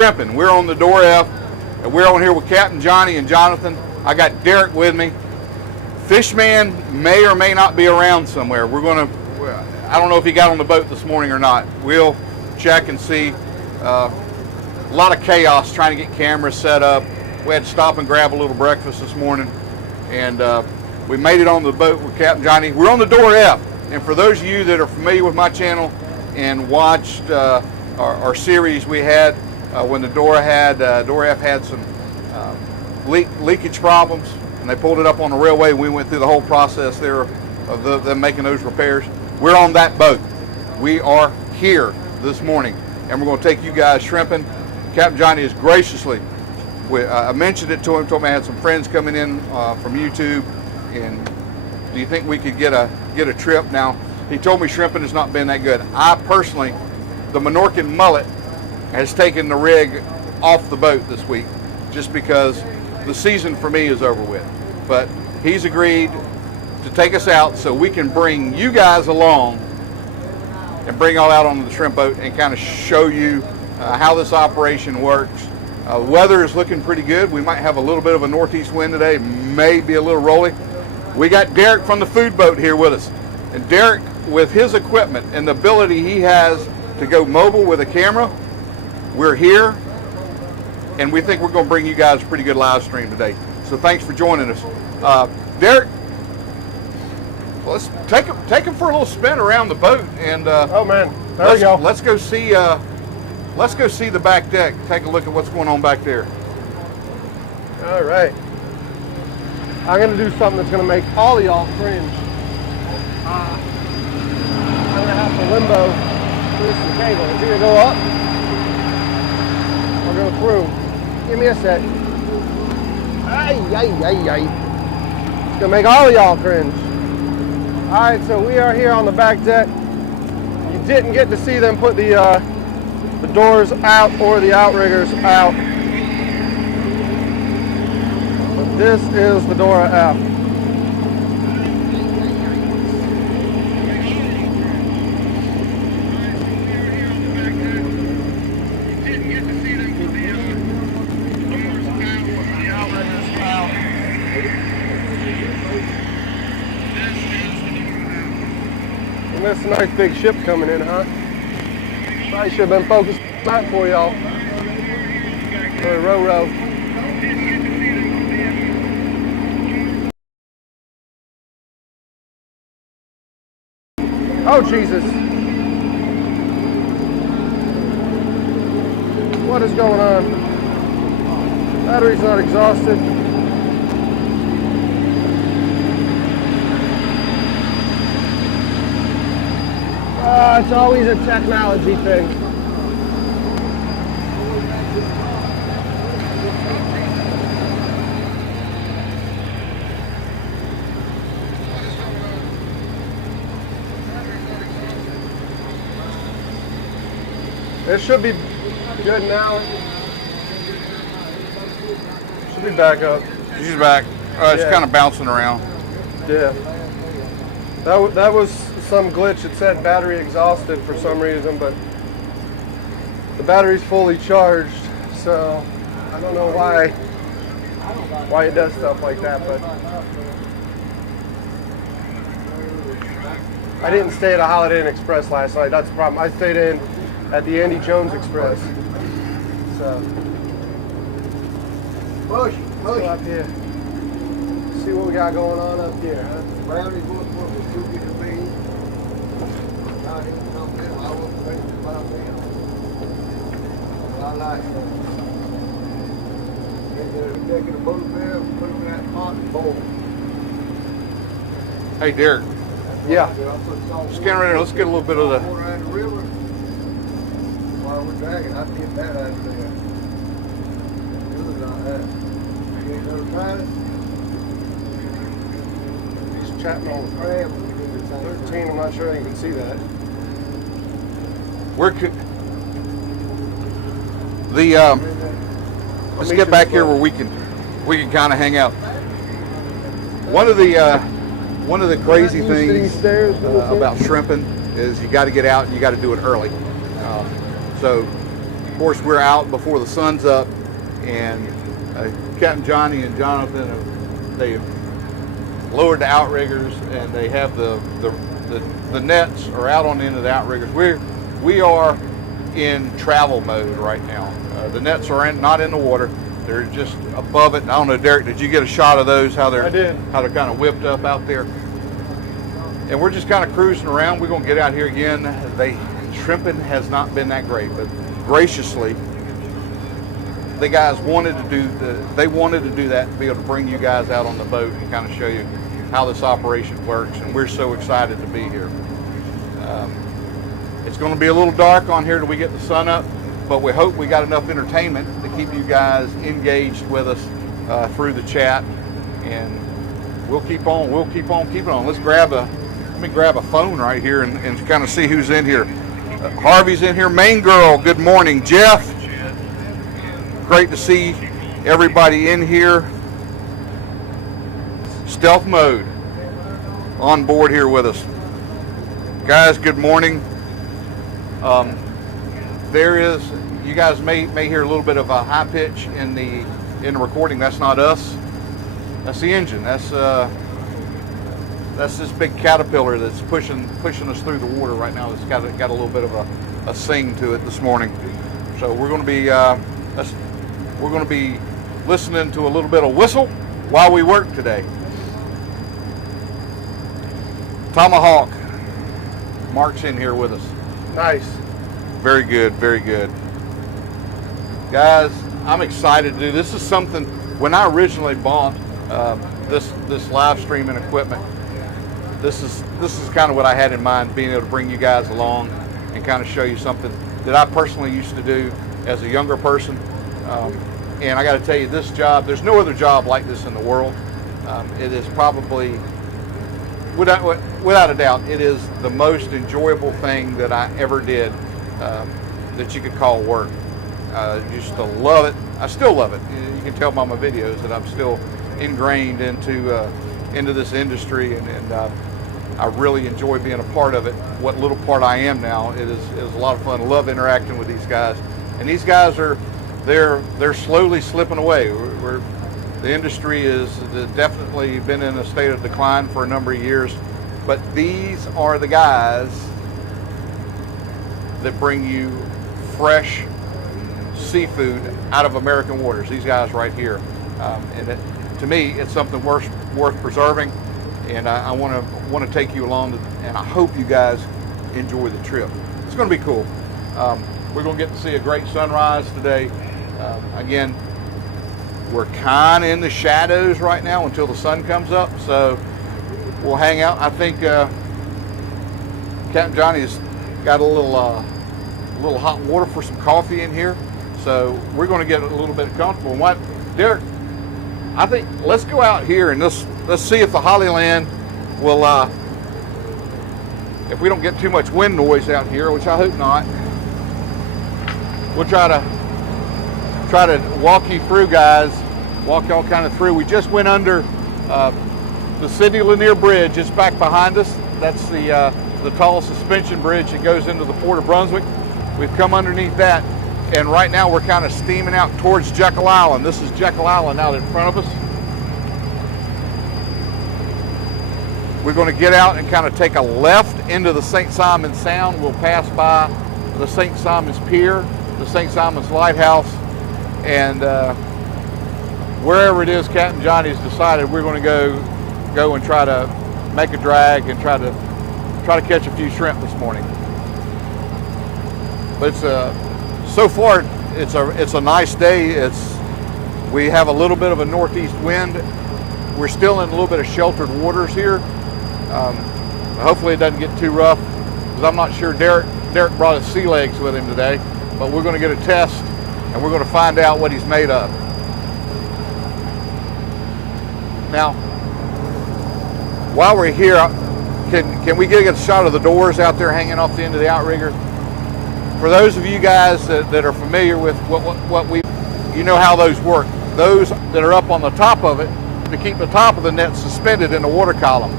Shrimping. We're on the Dora F, and we're on here with Captain Johnny and Jonathan. I got Derek with me. Fishman may or may not be around somewhere. I don't know if he got on the boat this morning or not. We'll check and see. A lot of chaos trying to get cameras set up. We had to stop and grab a little breakfast this morning, and we made it on the boat with Captain Johnny. We're on the Dora F, and for those of you that are familiar with my channel and watched our series we had when the Dora F had some leakage problems, and they pulled it up on the railway. We went through the whole process there of them making those repairs. We're on that boat. We are here this morning, and we're going to take you guys shrimping. Captain Johnny is graciously, I mentioned it to him, told me I had some friends coming in from YouTube, and do you think we could get a trip? Now, he told me shrimping has not been that good. I personally, the Menorcan mullet has taken the rig off the boat this week just because the season for me is over with. But he's agreed to take us out so we can bring you guys along and bring all out on the shrimp boat and kind of show you how this operation works. The weather is looking pretty good. We might have a little bit of a northeast wind today, maybe a little rolly. We got Derek from the food boat here with us. And Derek, with his equipment and the ability he has to go mobile with a camera, we're here, and we think we're going to bring you guys a pretty good live stream today. So thanks for joining us. Derek, let's take him for a little spin around the boat, and oh man, there we go. Let's go see the back deck. Take a look at what's going on back there. All right, I'm gonna do something that's gonna make all of y'all cringe. I'm gonna have to limbo this the cable. It's gonna go up or go through. Give me a sec. Ay, ay, ay, ay. It's gonna make all of y'all cringe. All right, so we are here on the back deck. You didn't get to see them put the doors out or the outriggers out. But this is the Dora F. And this nice big ship coming in, huh? Probably should have been focused on that for y'all. Or row. Oh, Jesus. What is going on? Battery's not exhausted. It's always a technology thing. It should be good now. Should be back up. She's back. It's kind of bouncing around. Yeah. That was some glitch. It said battery exhausted for some reason, but the battery's fully charged, so I don't know why it does stuff like that, but I didn't stay at a Holiday Inn Express last night. That's the problem. I stayed in at the Andy Jones Express. So Push. up here. See what we got going on up here, huh? Brownie book was too big to me. I didn't come in. I wasn't ready to buy them. I like them. Taking the boat there, put them in that pot and bowl. Hey, Derek. Yeah. Just get right here. Let's get a little bit of the water out of the river. While we're dragging, I get that out of there. Good on that. You ain't never tried it? He's chatting on Crab. 13. I'm not sure you can see that. Let's get back here where we can kind of hang out. One of the crazy things about shrimping is you got to get out and you got to do it early. So Of course, we're out before the sun's up, and Captain Johnny and Jonathan, they've lowered the outriggers, and they have the nets are out on the end of the outriggers. We are in travel mode right now. The nets are not in the water; they're just above it. And I don't know, Derek, did you get a shot of those? How they're kind of whipped up out there? And we're just kind of cruising around. We're gonna get out here again. Shrimping has not been that great, but graciously, the guys wanted to do that to be able to bring you guys out on the boat and kind of show you how this operation works. And we're so excited to be here. It's going to be a little dark on here till we get the sun up, but we hope we got enough entertainment to keep you guys engaged with us through the chat, and we'll keep on keeping on. Let me grab a phone right here and kind of see who's in here. Harvey's in here. Main Girl, good morning. Jeff, great to see everybody in here. Stealth mode on board here with us. Guys, good morning. You guys may hear a little bit of a high pitch in the recording. That's not us. That's the engine. That's this big caterpillar that's pushing us through the water right now. It's got a little bit of a sing to it this morning. So we're going to be listening to a little bit of whistle while we work today. Tomahawk, Mark's in here with us. Nice. Very good, very good. Guys, I'm excited to do this. Is something, when I originally bought this live streaming equipment, this is kind of what I had in mind, being able to bring you guys along and kind of show you something that I personally used to do as a younger person. And I got to tell you, this job, there's no other job like this in the world. It is probably, without a doubt, it is the most enjoyable thing that I ever did that you could call work. I used to love it. I still love it. You can tell by my videos that I'm still ingrained into this industry, and I really enjoy being a part of it. What little part I am now, it is a lot of fun. I love interacting with these guys, and these guys they're slowly slipping away. The industry is definitely been in a state of decline for a number of years, but these are the guys that bring you fresh seafood out of American waters. These guys right here, to me, it's something worth preserving, and I want to take you along, and I hope you guys enjoy the trip. It's going to be cool. We're going to get to see a great sunrise today. Again, we're kind of in the shadows right now until the sun comes up, so we'll hang out. I think Captain Johnny's got a little hot water for some coffee in here, so we're going to get a little bit comfortable. And what, Derek, I think let's go out here and let's see if the Hollyland will, if we don't get too much wind noise out here, which I hope not. We'll try to walk you through, guys. Walk y'all kind of through. We just went under the Sidney Lanier Bridge. It's back behind us. That's the tall suspension bridge that goes into the Port of Brunswick. We've come underneath that, and right now we're kind of steaming out towards Jekyll Island. This is Jekyll Island out in front of us. We're going to get out and kind of take a left into the St. Simons Sound. We'll pass by the St. Simons Pier, the St. Simons Lighthouse, and wherever it is Captain Johnny's decided, we're going to go and try to make a drag and try to catch a few shrimp this morning. But so far it's a nice day. We have a little bit of a northeast wind. We're still in a little bit of sheltered waters here. Hopefully it doesn't get too rough, because I'm not sure. Derek brought his sea legs with him today, but we're going to get a test and we're going to find out what he's made of. Now, while we're here, can we get a shot of the doors out there hanging off the end of the outrigger? For those of you guys that are familiar with you know how those work. Those that are up on the top of it, to keep the top of the net suspended in the water column.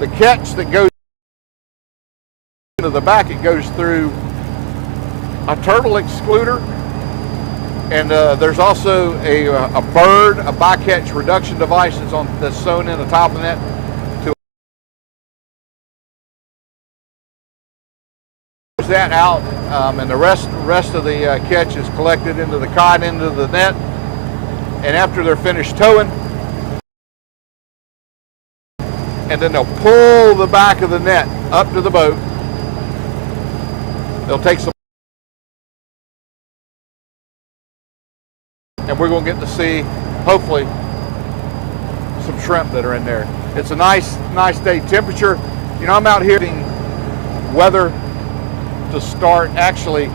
The catch that goes into the back, it goes through a turtle excluder, and there's also a bird, a bycatch reduction device that's sewn in the top of the net. That out, and the rest of the catch is collected into the cod end of the net, and after they're finished towing, and then they'll pull the back of the net up to the boat. They'll take some, and we're going to get to see, hopefully, some shrimp that are in there. It's a nice day. Temperature, you know, I'm out here weather to start actually,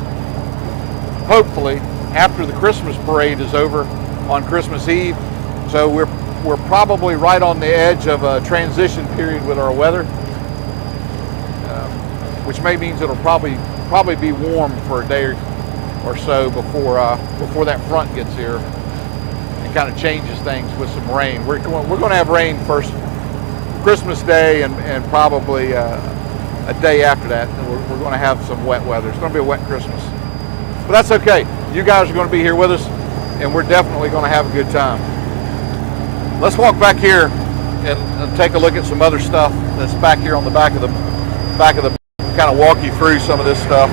hopefully, after the Christmas parade is over on Christmas Eve. So we're probably right on the edge of a transition period with our weather, which may means it'll probably be warm for a day or so before that front gets here and kind of changes things with some rain. We're going to have rain first Christmas Day and probably a day after that. We're going to have some wet weather. It's going to be a wet Christmas, but that's okay. You guys are going to be here with us, and we're definitely going to have a good time. Let's walk back here and take a look at some other stuff that's back here on the back of the kind of walk you through some of this stuff.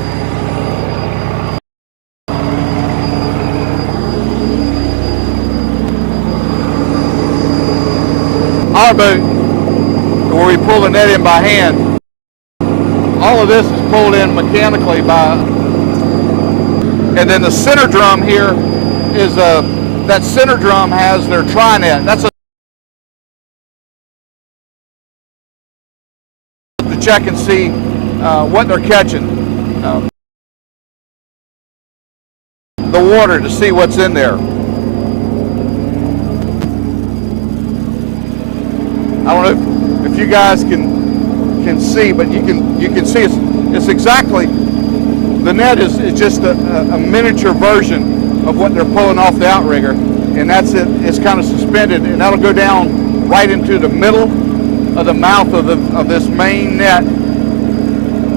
Our boat, where we pull the net in by hand, all of this is pulled in mechanically and then the center drum here is that center drum has their tri-net. That's to check and see what they're catching. The water to see what's in there. I don't know if you guys can see, but you can see it's exactly, the net is just a miniature version of what they're pulling off the outrigger, and that's it. It's kind of suspended, and that'll go down right into the middle of the mouth of this main net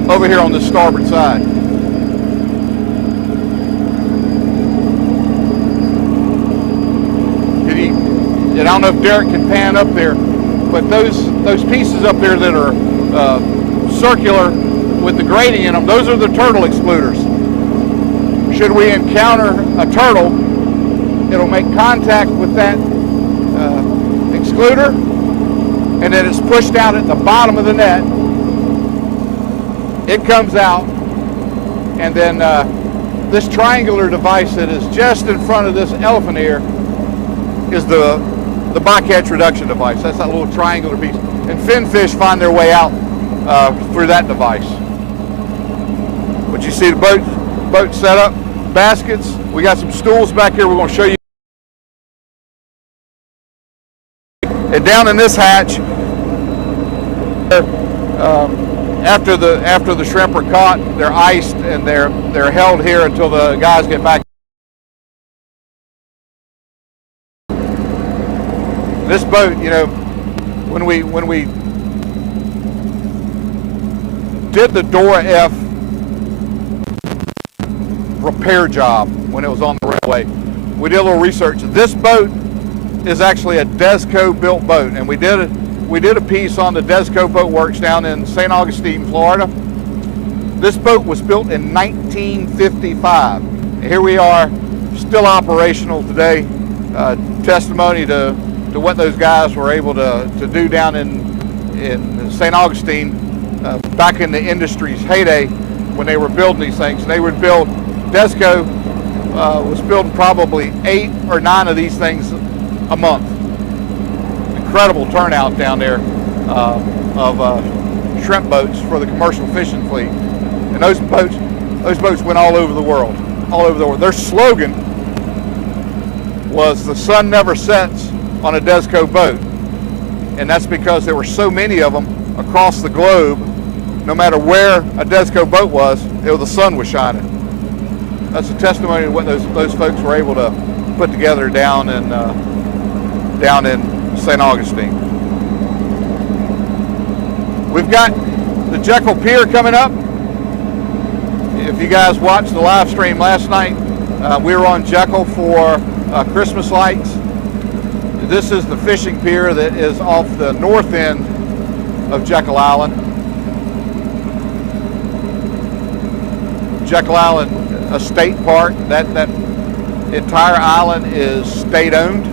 over here on the starboard side. And I don't know if Derek can pan up there, but those pieces up there that are circular with the grating in them, those are the turtle excluders. Should we encounter a turtle, it'll make contact with that excluder, and then it's pushed out at the bottom of the net. It comes out, and then this triangular device that is just in front of this elephant ear is the bycatch reduction device. That's that little triangular piece. And finfish find their way out through that device. But you see the boat set up, baskets. We got some stools back here we're going to show you. And down in this hatch, after the shrimp are caught, they're iced and they're held here until the guys get back. This boat, you know, when we did the Dora F repair job when it was on the railway, we did a little research. This boat is actually a Desco built boat, and we did a piece on the Desco Boat Works down in St. Augustine, Florida. This boat was built in 1955. And here we are, still operational today. Testimony to what those guys were able to do down in St. Augustine back in the industry's heyday when they were building these things. They would build, Desco was building probably 8 or 9 of these things a month. Incredible turnout down there of shrimp boats for the commercial fishing fleet. And those boats went all over the world, all over the world. Their slogan was "The sun never sets on a Desco boat," and that's because there were so many of them across the globe. No matter where a Desco boat was, the sun was shining. That's a testimony to what those folks were able to put together down in St. Augustine. We've got the Jekyll Pier coming up. if you guys watched the live stream last night, we were on Jekyll for Christmas lights. This is the fishing pier that is off the north end of Jekyll Island. Jekyll Island a state park. That entire island is state owned,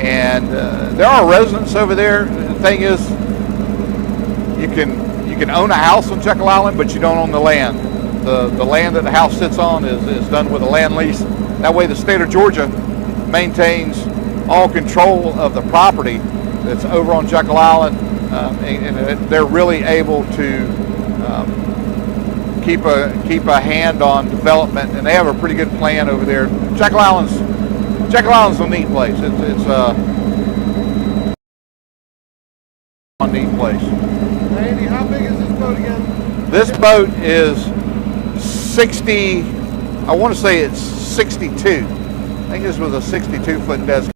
and there are residents over there. The thing is, you can own a house on Jekyll Island, but you don't own the land. The land that the house sits on is done with a land lease. That way the state of Georgia maintains all control of the property that's over on Jekyll Island, and they're really able to keep a hand on development, and they have a pretty good plan over there. Jekyll Island's a neat place. It's a neat place. Andy, how big is this boat again? This boat is 60. I want to say it's 62. I think this was a 62-foot desk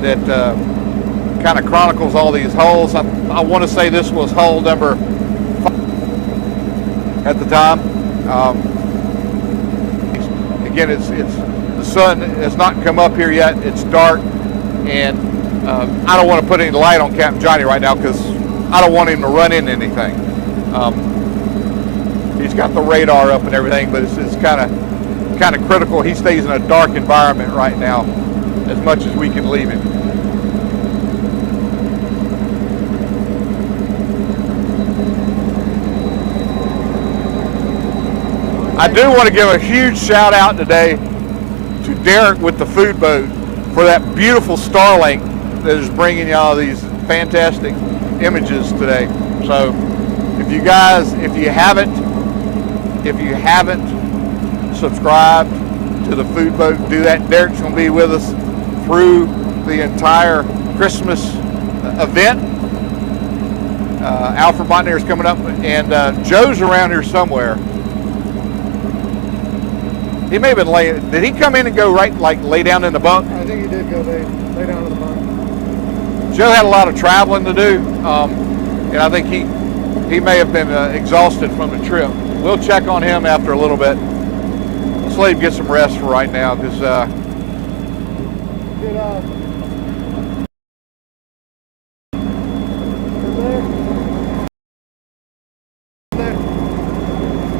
that kind of chronicles all these hulls. I want to say this was hull number 5 at the time. Again, it's the sun has not come up here yet. It's dark, and I don't want to put any light on Captain Johnny right now because I don't want him to run into anything. He's got the radar up and everything, but it's kind of critical. He stays in a dark environment right now as much as we can leave him. I do want to give a huge shout out today to Derek with the food boat for that beautiful Starlink that is bringing y'all these fantastic images today. So if you haven't subscribed to the food boat, do that. Derek's going to be with us through the entire Christmas event. Alfred Botnier is coming up, and Joe's around here somewhere. He may have been laying. Did he come in and go right, like lay down in the bunk? I think he did go lay down in the bunk. Joe had a lot of traveling to do, and I think he may have been exhausted from the trip. We'll check on him after a little bit. Let's let him get some rest for right now, because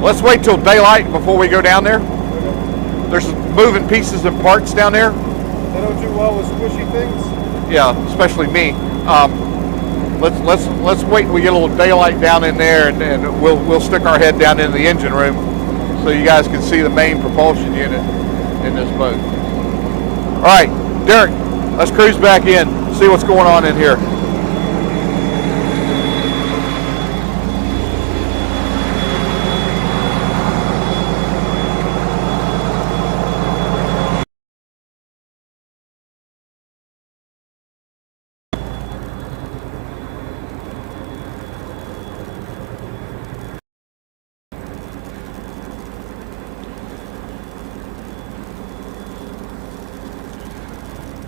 let's wait till daylight before we go down there. There's moving pieces and parts down there. They don't do well with squishy things. Yeah, especially me. Let's wait till we get a little daylight down in there, and we'll stick our head down into the engine room so you guys can see the main propulsion unit in this boat. All right, Derek, let's cruise back in, see what's going on in here.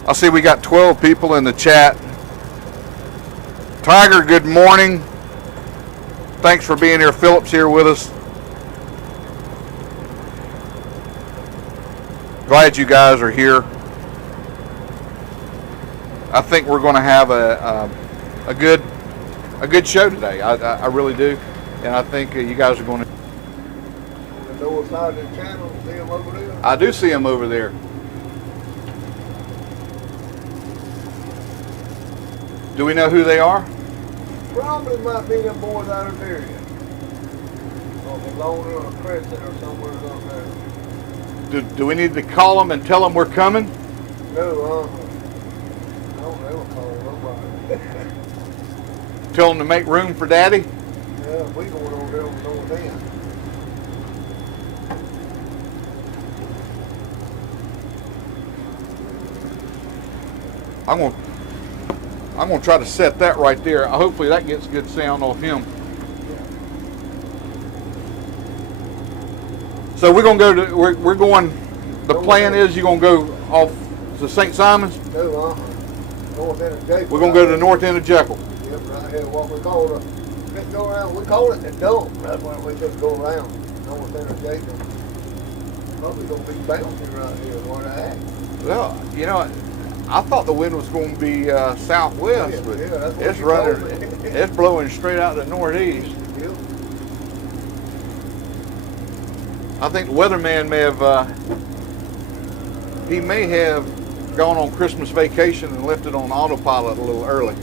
I see we got 12 people in the chat. Tiger, good morning. Thanks for being here. Philip's here with us. Glad you guys are here. I think we're going to have a good show today. I really do, and I think you guys are going to. The north side of the channel, see them over there? I do see them over there. Do we know who they are? Probably might be them boys out of there. On the Loner or Crescent or somewhere up there. Do we need to call them and tell them we're coming? No, I don't ever call nobody. Tell them to make room for Daddy? Yeah, we going over there on the north end. I'm gonna try to set that right there. Hopefully that gets good sound off him. So we're gonna go to we're going. The plan is you're gonna go off to St. Simon's. No, north end of Jekyll. We're gonna go to the north end of Jekyll. Yep, right here, what we call the, just go around, we call it the dump. That's where we just go around. North Interstate. Probably gonna be bouncy right here, what the heck? Well, you know, I thought the wind was going to be southwest, but that's what it's you told running. me. It's blowing straight out the northeast. Yep. I think the weatherman he may have gone on Christmas vacation and left it on autopilot a little early.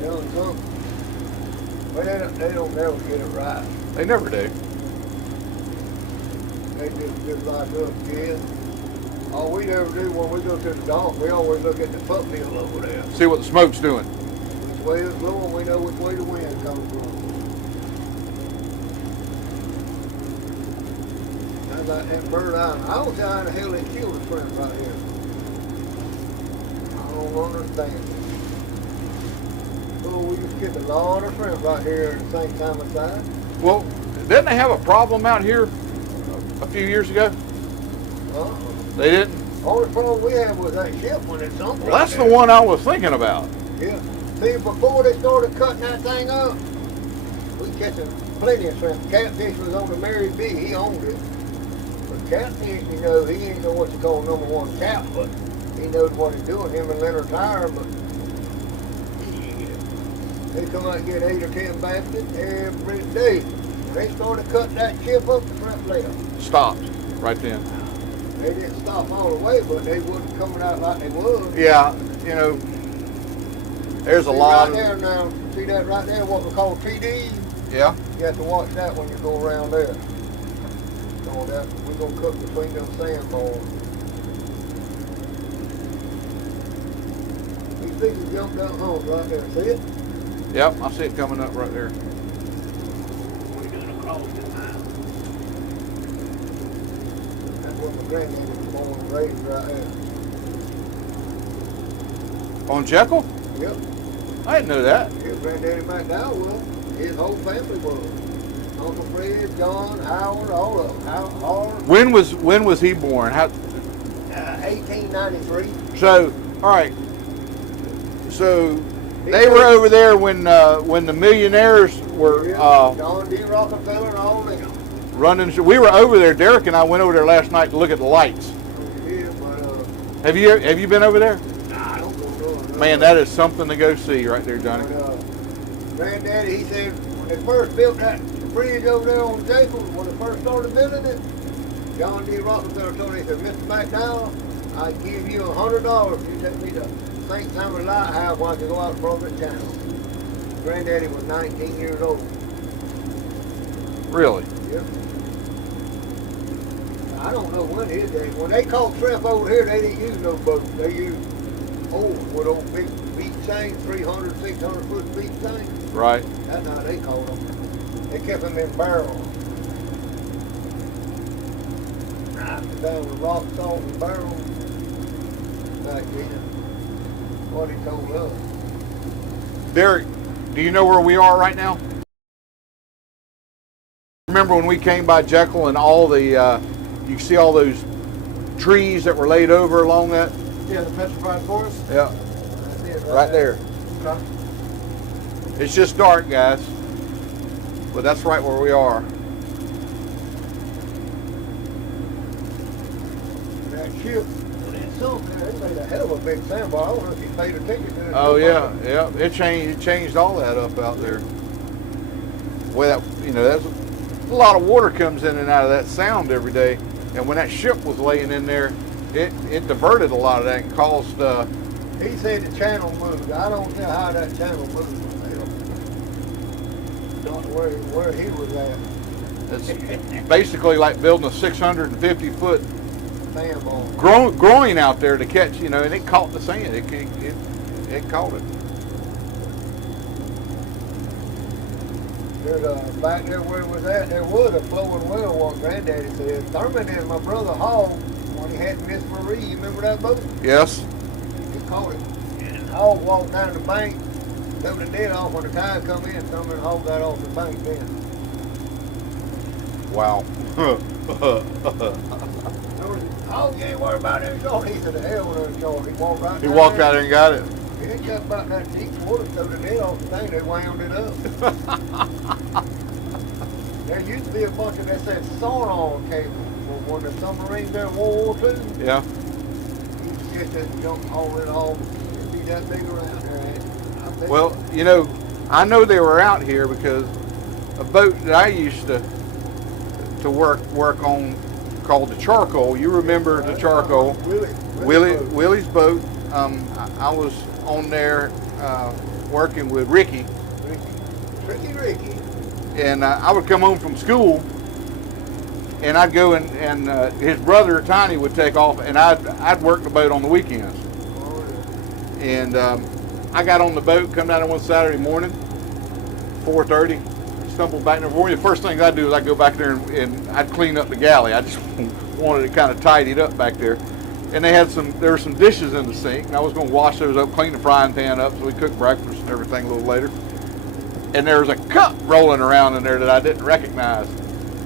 Telling something. But they don't never get it right. They never do. They just like us kids. All we ever do when we go to the dump, we always look at the foot mill over there. See what the smoke's doing. Which way it's blowing, we know which way the wind comes from. That's like that bird island. I don't see how in the hell they kill the shrimp right here. I don't understand. Oh, we just get a lot of shrimp right here at the same time of time. Well, didn't they have a problem out here a few years ago? They didn't? Only problem we had was that ship when it sunk. Well, that's the one I was thinking about. Yeah. See, before they started cutting that thing up, we catching plenty of shrimp. Catfish was on the Mary B. He owned it. But catfish, you know, he ain't know what you call number one cat, but he knows what he's doing. Him and Leonard Tyre, but they come out and get 8 or 10 baskets every day. When they started cutting that ship up, the shrimp left. Stopped right then. They didn't stop all the way, but they wasn't coming out like they was. Yeah, you know, there's a See lot right of... there now, see that right there, what we call TD? Yeah. You have to watch that when you go around there. So that, we're going to cook between them sandbars. These things jumped down home right there, see it? Yep, I see it coming up right there. We're doing across the mile. That's what my granddaddy was born and raised right there. On Jekyll? Yep. I didn't know that. His granddaddy McDowell was. His whole family was. Uncle Fred, John, Howard, all of them. Howard. When was he born? How? 1893. So, all right. So they were over there when the millionaires were John D. Rockefeller and all them. running. We were over there. Derek and I went over there last night to look at the lights. Yeah, but Have you been over there? nah, I don't go there. Man, that is something to go see right there, Johnny. But, Granddaddy, he said when they first built that bridge over there on Jacob, when they first started building it, John D. Rockefeller told me, he said, Mr. McDowell, I give you $100 if you take me to St. Thomas Lighthouse while I can go out from the channel. Granddaddy was 19 years old. Really? Yep. I don't know when his day. When they caught shrimp over here, they didn't use no boats. They used old with old big beach chains, 300, 600 foot beach chains. Right. That's how they caught them. They kept them in barrels. Down with rock salt and barrels. Back then. What he told us. Derek, do you know where we are right now? Remember when we came by Jekyll and all the, you see all those trees that were laid over along that? Yeah, the petrified forest. Yeah, That's it right there. Okay. It's just dark, guys, but that's right where we are. That ship, when it sunk there, it made a hell of a big sandbar. I don't know if you paid attention to it. Oh yeah, yeah. It changed all that up out there. Well, that's a lot of water comes in and out of that sound every day, and when that ship was laying in there, it diverted a lot of that and caused. He said the channel moved. I don't know how that channel moved. Not where he was at. It's basically like building a 650 foot Sandbar. groin out there to catch, and it caught the sand. It caught it. There's back there where it was at, there was a flowing well, what Granddaddy said. Thurman and my brother Hall, when he had Miss Marie, you remember that boat? Yes. He caught it. And Hall walked down the bank, took the net off when the tide come in. Thurman and Hall got off the bank then. Wow. Oh, you ain't worried about that short. He said, the hell with that short. He walked right He down walked there. out there and got it. Yeah, it got about that deep water so the net off the thing, they wound it up. There used to be a bunch of that said sonar cable for when the submarine there in World War II. Yeah. You used to get that junk all it all. It'd be that big around there, ain't it? I bet Well, you know, I know they were out here because a boat that I used to work on called the Charcoal. You remember the Charcoal? Willie's boat. I was on there working with Ricky. Ricky. And I would come home from school, and I'd go and his brother Tiny would take off, and I'd work the boat on the weekends. Oh, yeah. And I got on the boat, come down there one Saturday morning, 4:30, stumbled back there. One of the first things I'd do is I'd go back there and I'd clean up the galley. I just wanted it kind of tidied up back there. And there were some dishes in the sink, and I was going to wash those up, clean the frying pan up so we cook breakfast and everything a little later. And there was a cup rolling around in there that I didn't recognize.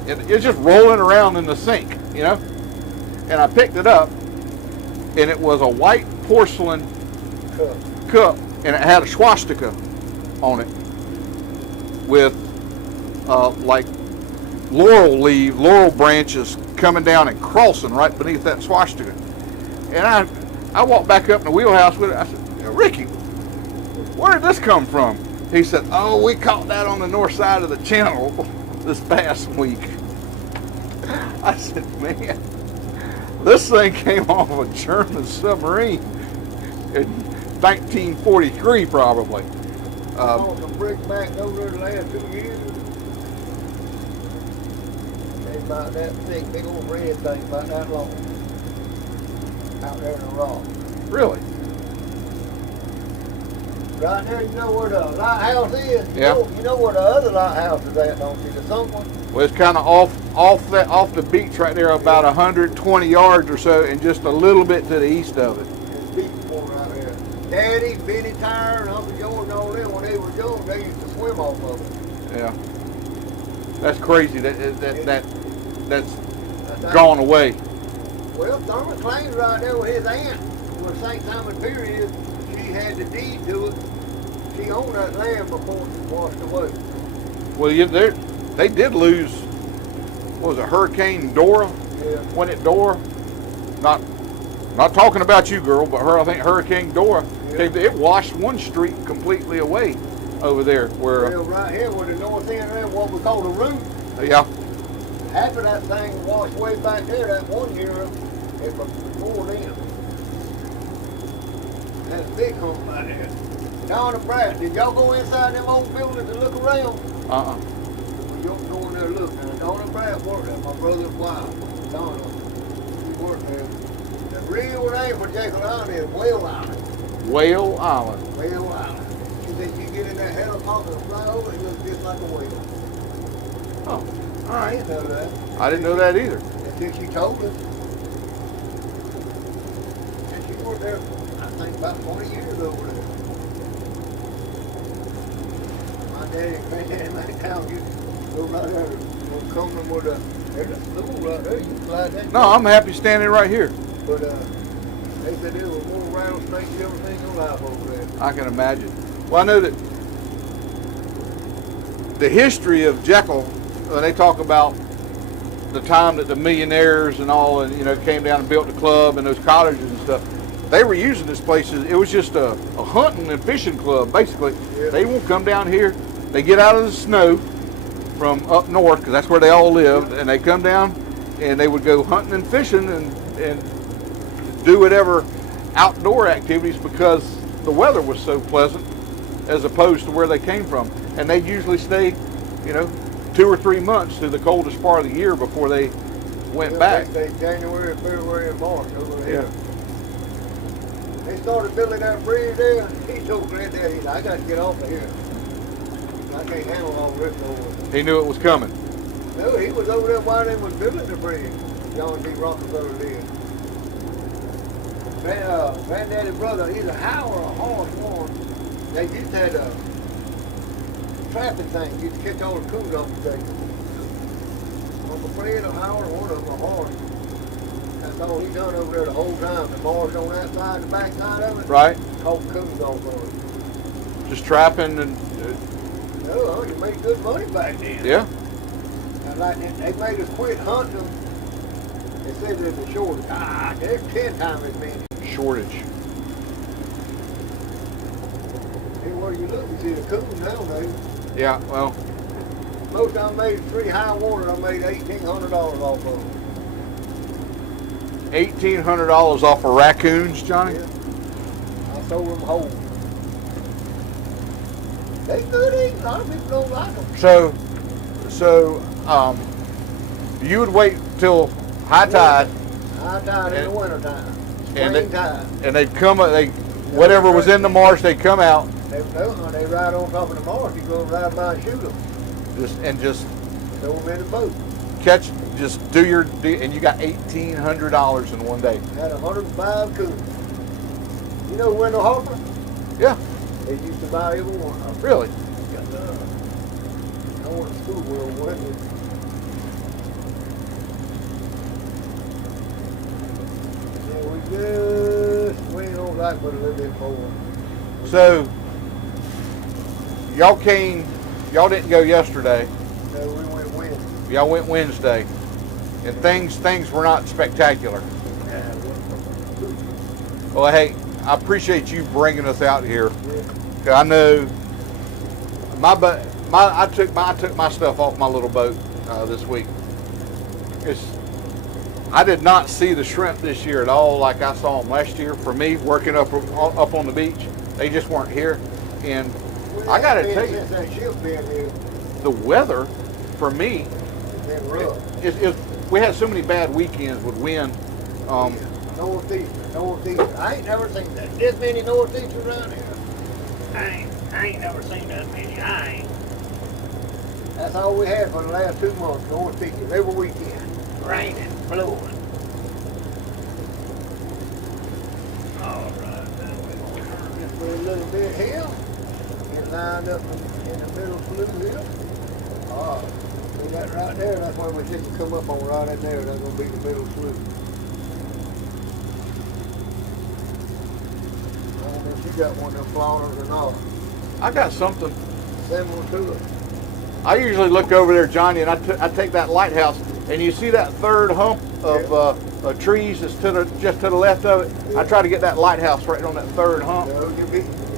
It was just rolling around in the sink, you know? And I picked it up, and it was a white porcelain cup, and it had a swastika on it with like laurel branches coming down and crossing right beneath that swastika. And I walked back up in the wheelhouse with it. I said, Ricky, where did this come from? He said, oh, we caught that on the north side of the channel this past week. I said, man, this thing came off a German submarine in 1943 probably. Some brick back over the last 2 years. It's about that thick, big old red thing, about that long. Out there in the rock. Really? Right there, you know where the lighthouse is? Yeah. You know where the other lighthouse is at, don't you? The sunk one? Well, it's kind of off the beach right there, about 120 yards or so, and just a little bit to the east of it. There's beach one right there. Daddy, Benny Tire, and Uncle George and all them, when they were young, they used to swim off of it. Yeah. That's crazy. That's gone away. Well, Thurman claims right there with his aunt, where St. Simon Pier is, she had the deed to it. She owned that land before she washed away. Well, they did lose. What was it, Hurricane Dora? Yeah. When it Dora? Not talking about you, girl, but I think Hurricane Dora. Yeah. It washed one street completely away over there. Where? Well, right here where the north end is, what we call the root. Yeah. Half of that thing washed way back there that one year. It was before then. That's a big hump right there. Don and Brad, did y'all go inside them old buildings and look around? Uh-uh. Well, you don't go in there and look. Now, Don and Brad worked there. My brother's wife, Donna, she worked there. The real name for Jekyll Island is Whale Island. Whale Island. Whale Island. She said you get in that helicopter and fly over, it looks just like a whale. Oh, all I right. didn't know that. I didn't know that either. Until she told us. And she worked there, I think, about 20 years over there. My daddy and granddaddy made town used to go right there to Cumberland with there's a school right there. You can fly that. No, I'm happy standing right here. But they said there was more rattlesnakes you ever seen in your life over there. I can imagine. Well, I know that the history of Jekyll, when they talk about the time that the millionaires and all, and came down and built the club and those cottages and stuff, they were using this place as, it was just a hunting and fishing club, basically. Yeah. They won't come down here. They get out of the snow from up north, because that's where they all lived, and they come down and they would go hunting and fishing and do whatever outdoor activities because the weather was so pleasant as opposed to where they came from. And they usually stay, 2 or 3 months through the coldest part of the year before they went back. They January, February, and March over there. Yeah. They started building that bridge there. He told Granddad, he said, I got to get off of here. I can't handle all this over. He knew it was coming. No, he was over there while they was building the bridge. John D. Rockefeller did. Granddaddy's brother, either Howard or Horace Warren, they used to have a trapping thing. Used to catch all the coons off the table. Uncle Fred or Howard, one of them, or Horace, had That's all he done over there the whole time. The marsh on that side, the back side of it. Right. Caught coons on for it. Just trapping and. No, you made good money back then. Yeah. And like they made us quit hunting them. They said there's a shortage. There's 10 times as many. Shortage. Anywhere you look, you see the coons nowadays. Yeah. Well. Most I made 3 high water. I made $1,800 off of them. $1,800 off of raccoons, Johnny. Yeah. I sold them whole. They good eating. A lot of people don't like them. So, you would wait till high tide. High tide in the winter time. Spring tide. And they'd come. Whatever was in the marsh, they'd come out. They ride on top of the marsh. You go ride by and shoot them. Just Throw them in the boat. catch. Just do and you got $1,800 in one day. Had 105 coons. You know Wendell Harper? Yeah. They used to buy every one of them. Really. I went to school with them Wendell. Yeah, we don't like but a little bit more. So y'all didn't go yesterday. So we went Wednesday. Y'all went Wednesday, and things were not spectacular. Yeah, Well, hey, I appreciate you bringing us out here. 'Cause I know I took my stuff off my little boat this week. I did not see the shrimp this year at all like I saw them last year. For me, working up on the beach, they just weren't here. And I got to tell you, since that ship been here, the weather for me, it's been rough. we had so many bad weekends with wind. Northeastern. I ain't never seen that. This many northeasters around here. I ain't never seen that many. I ain't. That's all we had for the last 2 months. Northeasters every weekend. Raining, blowing. All right, now we're gonna turn this way a little bit here. Get lined up in the middle slough here. See that right there? That's where we just come up on right in there. That's gonna be the middle slough. I don't know if you got one of them floaters or not. I got something. Send one to us. I usually look over there, Johnny, and I take that lighthouse, and you see that third hump of trees that's just to the left of it. I try to get that lighthouse right on that third hump. So if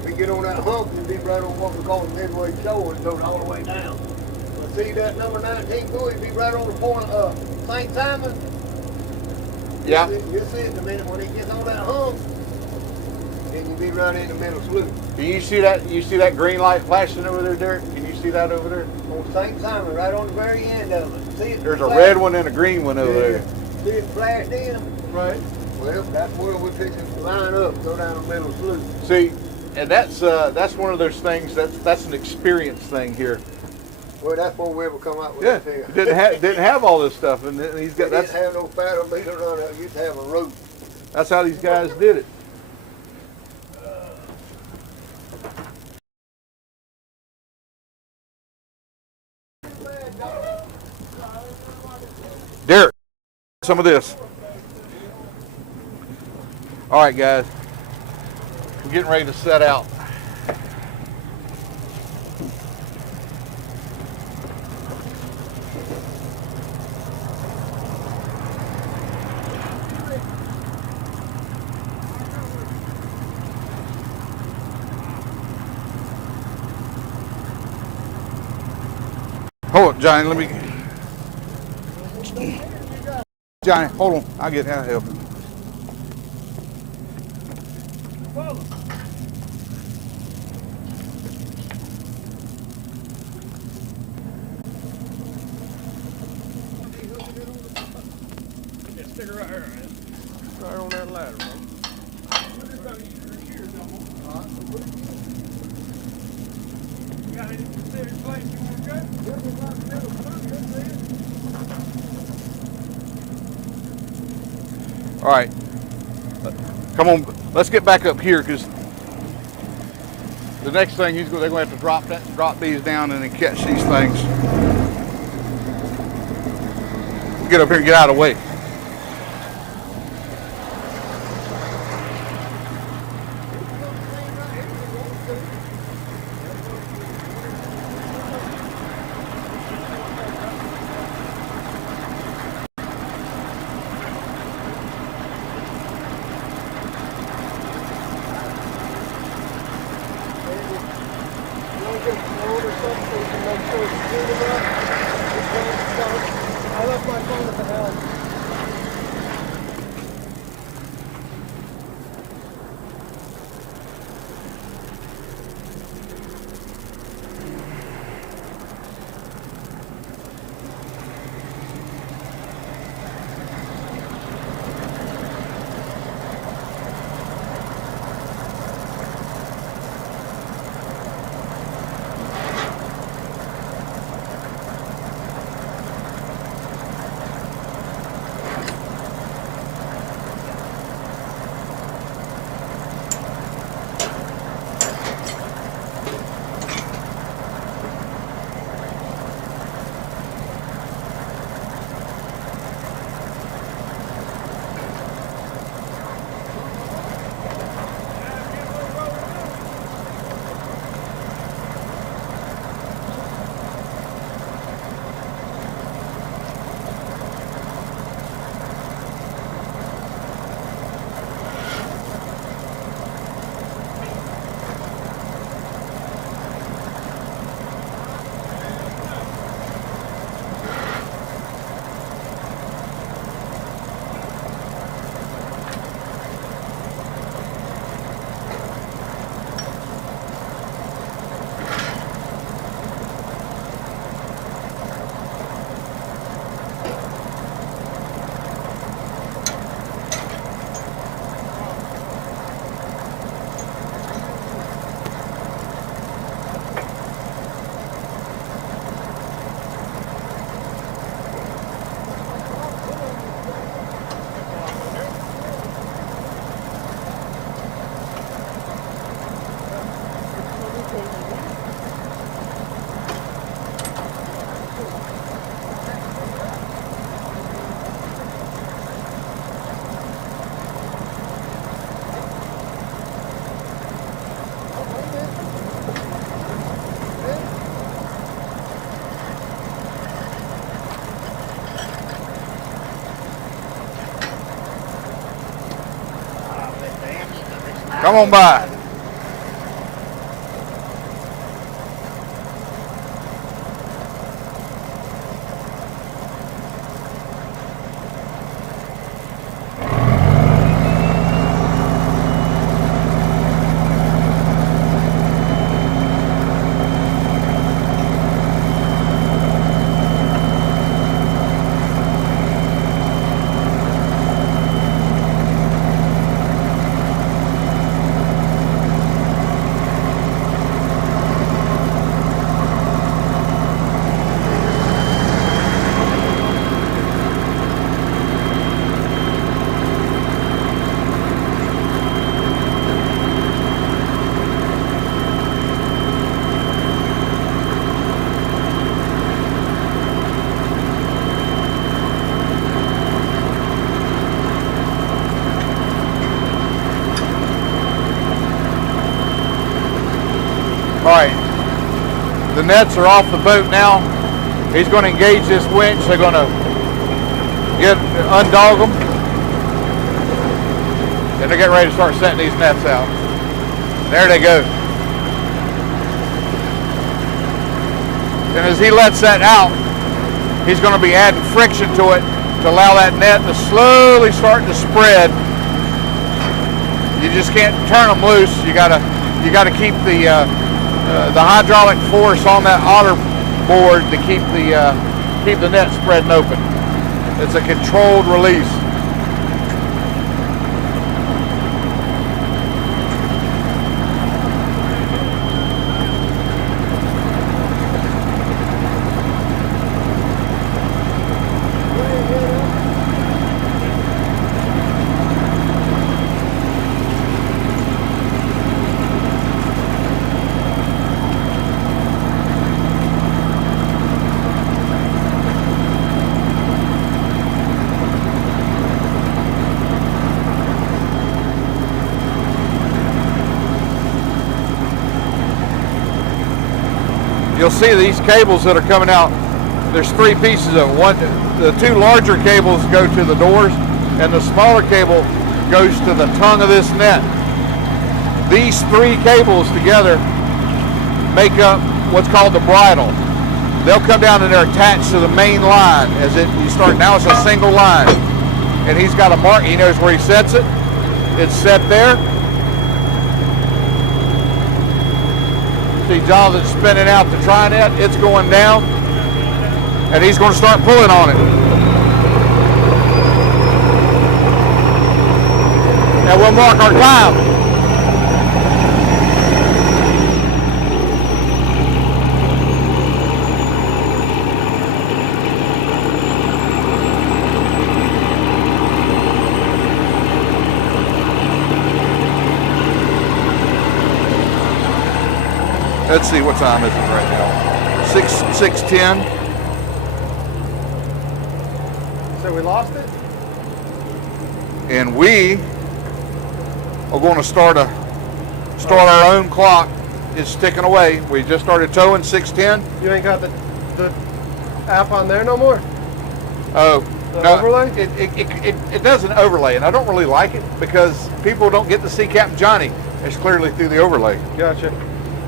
you get on that hump, you'll be right on what we call the midway shore and goes all the way down. But see that number 19 buoy, you'll be right on the point of St. Simon. Yeah. You'll see it the minute when it gets on that hump, and you'll be right in the middle slough. Can you see that green light flashing over there, Derek? Can you see that over there? On St. Simon, right on the very end of it. See it? There's a red one and a green one over there. See it flashed in? Right. Well, that's where we're fixing to line up, go down the middle slough. See, and that's one of those things that's an experience thing here. Well, that's before we ever come out with Yeah, this didn't have all this stuff, and he's got They didn't have no paddle beater on it. Used to have a rope. that's how these guys did it. Derek, some of this. All right, guys, we're getting ready to set out. Hold on, Johnny, let me. Johnny, hold on. I'll help him. Stick it right here, man. Right on that ladder, man. You got any specific place you want to go? All right, come on. Let's get back up here because the next thing they're going to have to drop these down and then catch these things. Get up here and get out of the way. can hold or something so you can make sure it's clean enough. I left my phone at the house. Come on by. All right, the nets are off the boat now. He's going to engage this winch. They're going to undog them. And they're getting ready to start setting these nets out. There they go. And as he lets that out, he's going to be adding friction to it to allow that net to slowly start to spread. You just can't turn them loose. You got to keep the hydraulic force on that otter board to keep the net spreading open. It's a controlled release. You'll see these cables that are coming out. There's three pieces of it. One, the two larger cables go to the doors, and the smaller cable goes to the tongue of this net. These three cables together make up what's called the bridle. They'll come down and they're attached to the main line as you start. Now it's a single line, and he's got a mark. He knows where he sets it. It's set there. See Jonathan spinning out the trinet. It's going down, and he's going to start pulling on it. Now we'll mark our time. Let's see, what time is it right now? 6:10. So we lost it? And we are going to start our own clock. It's ticking away. We just started towing 6:10. You ain't got the app on there no more? Oh, The no, overlay? It doesn't overlay, and I don't really like it because people don't get to see Captain Johnny as clearly through the overlay. Gotcha.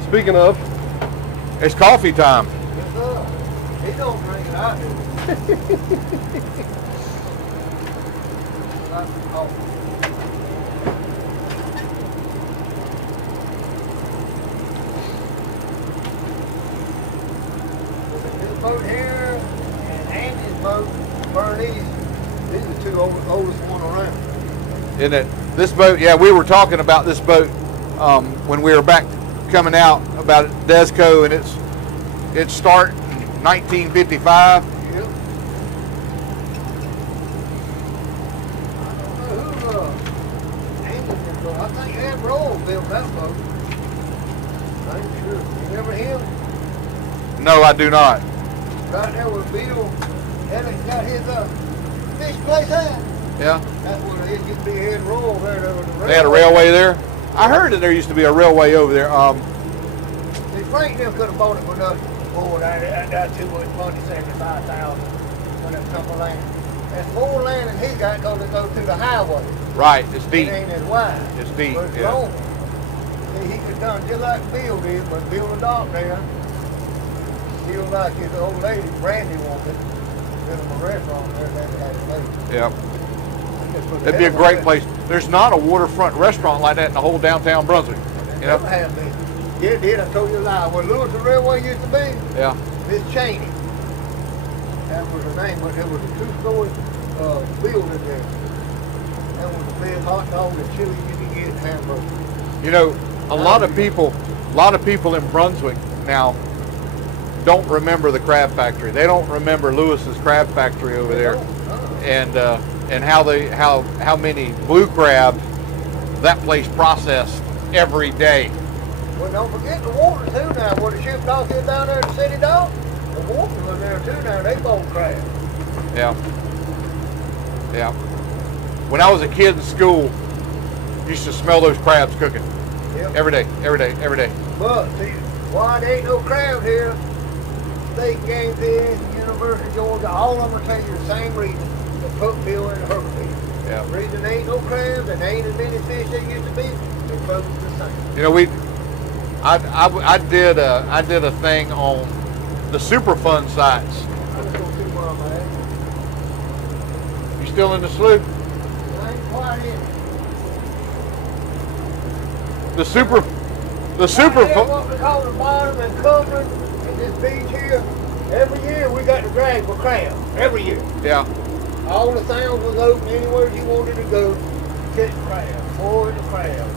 Speaking of, It's coffee time. Yes, sir. He don't drink it, I do. That's the coffee. This boat here and Andy's boat, Bernie's, these are the two oldest one around. Isn't it? This boat, yeah, we were talking about this boat when we were back coming out about Desco, and it started in 1955. Yep. I don't know who Andy's boat. I think Ed Roll built that boat. I'm sure. You remember him? No, I do not. Right there with Bill. Ed got his fish place at. Yeah. That's where it used to be Ed Roll there over the railway. They had a railway there. I heard that there used to be a railway over there. See, Frank them could have bought it for nothing. Oh, that's too much money, $75,000 for that couple land. That's more land than he got because it goes through the highway. Right, it's deep. It ain't as wide. It's deep, But it's yeah. long. See, he could have done just like Bill did, but Bill the dock there. Bill like his old lady, Brandy wanted, built him a restaurant there, they had it made. Yeah. He just put It'd be a the great hell place. There's not a waterfront restaurant like that in the whole downtown Brunswick. It You know? never have been. Yeah, it did. I told you a lie. Where Lewis Railway used to be, Yeah. Miss Cheney. That was her name, but there was a two-story building there. That was the best hot dog and chili you could get in Hamburg. You know, a lot of people in Brunswick now don't remember the crab factory. They don't remember Lewis's crab factory over there, and how many blue crabs that place processed every day. Well, don't forget the water too now. Where the ship dock is down there at the city dock, the water was there too now. They both crab. Yeah. Yeah. When I was a kid in school, used to smell those crabs cooking Yep. every day. But see, why there ain't no crab here? State games is, University of Georgia, all of them will tell you the same reason. The Cookville and the Hurricane. Yeah. The reason there ain't no crabs and there ain't as many fish there used to be, they're both the same. You know, I did a thing on the Superfund sites. I just don't see why, man. You still in the slough? I ain't quite in. The super Right there, what we call the bottom and covering in this beach here. Every year we got to drag for crab. Every year. Yeah. All the sounds was open anywhere you wanted to go. Catch crab. Boy, the crab.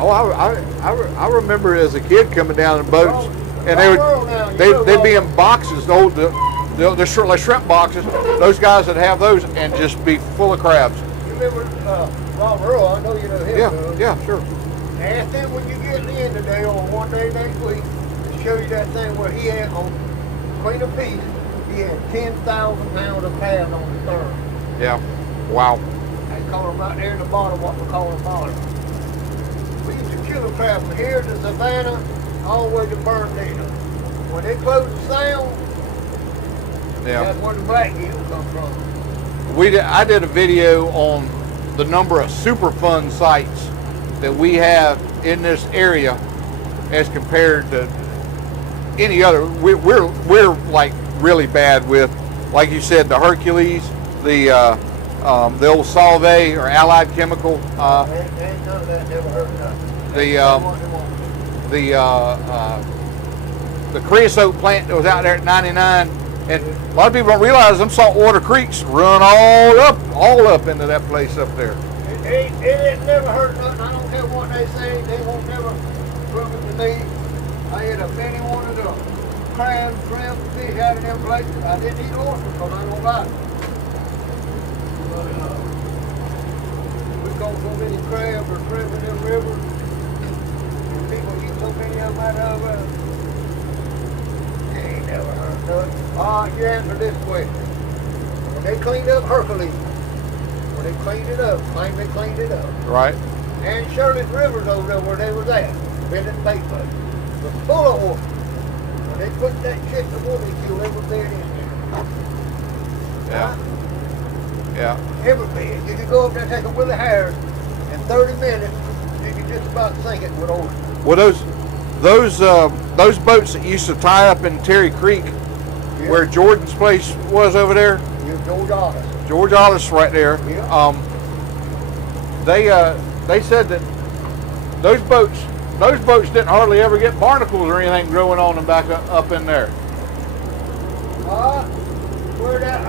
Oh, I remember as a kid coming down in boats, and they'd be in boxes, the shrimp boxes. Those guys would have those and just be full of crabs. You remember Rob Earl? I know you know him. Yeah, sure. Ask him when you get in today or one day next week to show you that thing where he had on Queen of Peace. He had 10,000 pounds of crab on the stern. Yeah. Wow. They call them right there in the bottom, what we call the bottom. We used to kill a crab from here to Savannah, all the way to Bernardino. When they close the sound, that's where the blackgill come from. I did a video on the number of Superfund sites that we have in this area as compared to any other. We're like really bad with, like you said, the Hercules, the old Solvay or Allied Chemical, Ain't none of that never hurt nothing. the creosote plant that was out there at 99. And a lot of people don't realize them saltwater creeks run all up into that place up there. It ain't never hurt nothing. I don't care what they say. They won't never prove it to me. I had a penny one of the crab, shrimp, fish out of them places. I didn't eat oysters because I don't like it. But we caught so many crabs or shrimp in them rivers. And people eat so many of them out of it. It ain't never hurt nothing. All right, you answer this question. When they cleaned up Hercules, when they cleaned it up, they cleaned it up. Right. And Shirley's Rivers over there where they was at, Bending Bait Place, was full of water. When they put that shit in the water, they killed every bed in there. Yeah. Yeah. Every bed. You could go up there and take a willy hair, in 30 minutes, you could just about sink it with oil. Well, those boats that used to tie up in Terry Creek, Yeah. where Jordan's place was over there, You're George Artis. George Artis right there. Yeah. They said that those boats didn't hardly ever get barnacles or anything growing on them back up in there. Where that,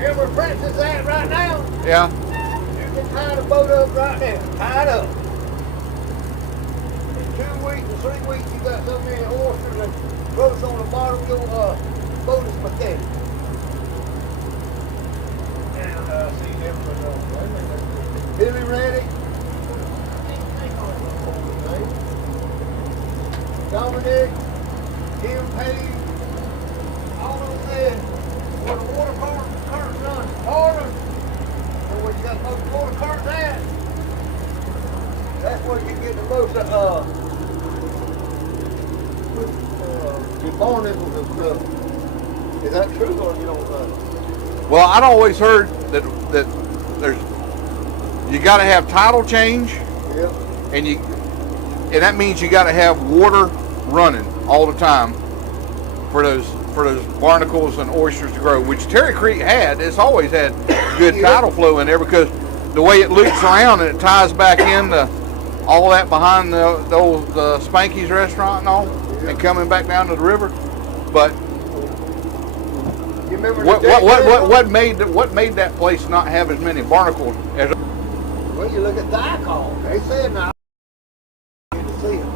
Emerald Princess at right now? Yeah. You can tie the boat up right now. Tie it up. In 2 weeks or 3 weeks, you got so many oysters and growth on the bottom of your boat is pathetic. And see them for Billy Reddick. Dominic, Tim Page, all of them, where the water currents run harder, and where you got most water currents at, that's where you get the most barnacles and stuff. Is that true or you don't know? Well, I'd always heard that you got to have tidal change, Yeah. and that means you got to have water running all the time for those barnacles and oysters to grow, which Terry Creek had. It's always had good tidal flow in there because the way it loops around and it ties back into all that behind the old Spanky's restaurant and all, and coming back down to the river. But You remember what made that place not have as many barnacles as? Well, you look at Thicol. They said now you can see it.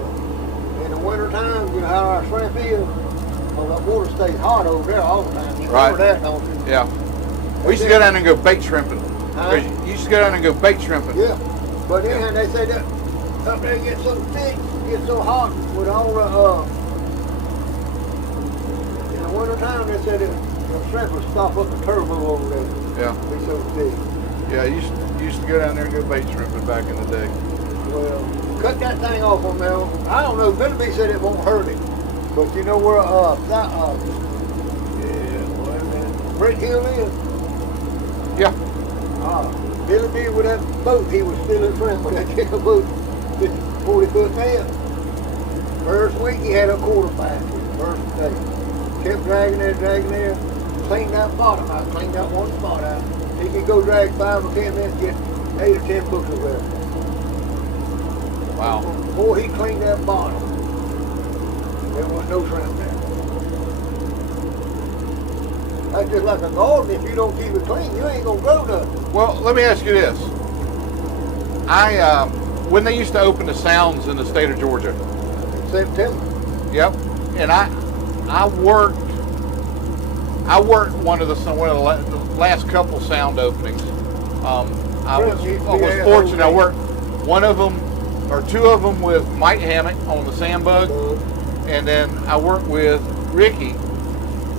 In the winter time, you know how our shrimp is. Well, that water stays hot over there all the time. You Right. remember that, don't you? Yeah. We used to go down and go bait shrimping. Huh? You used to go down and go bait shrimping. Yeah. But anyhow, they say that up there gets so thick, gets so hot with all the in the winter time they said that the shrimp would stop up the turbo over there. Yeah. Be so thick. Yeah, you used to go down there and go bait shrimping back in the day. Well, cut that thing off on there. I don't know. Billy B said it won't hurt it. But you know where Brick Hill is? Yeah. Billy B with that boat, he was stealing shrimp with that chicken boat, 40-foot net. First week he had a quarter basket. First day. Kept dragging there, cleaned that bottom out, cleaned that one spot out. He could go drag 5 or 10 minutes, get 8 or 10 bushels there. Wow. Before he cleaned that bottom, there was no shrimp there. That's just like a garden. If you don't keep it clean, you ain't gonna grow nothing. Well, let me ask you this. When they used to open the sounds in the state of Georgia. September. Yep. And I worked one of the last couple sound openings. I was fortunate. I worked one of them or 2 of them with Mike Hammock on the Sandbug, and then I worked with Ricky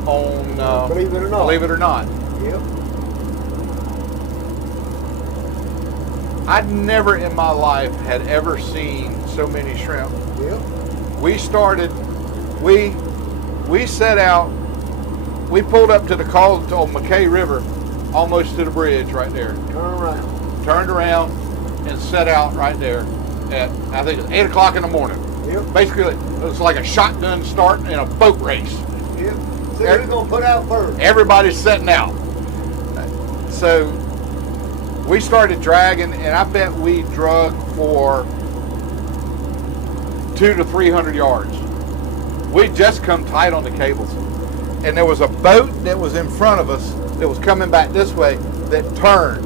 on Believe It or Not. Believe It or Not. Yep. I'd never in my life had ever seen so many shrimp. Yep. We set out, we pulled up to the call to McKay River, almost to the bridge right there. Turned around And set out right there at, I think it was 8 o'clock in the morning. Yep. Basically, it was like a shotgun start in a boat race. Yep. See who's gonna put out first. Everybody's setting out. So we started dragging, and I bet we drug for 200 to 300 yards. We'd just come tight on the cables. And there was a boat that was in front of us that was coming back this way that turned.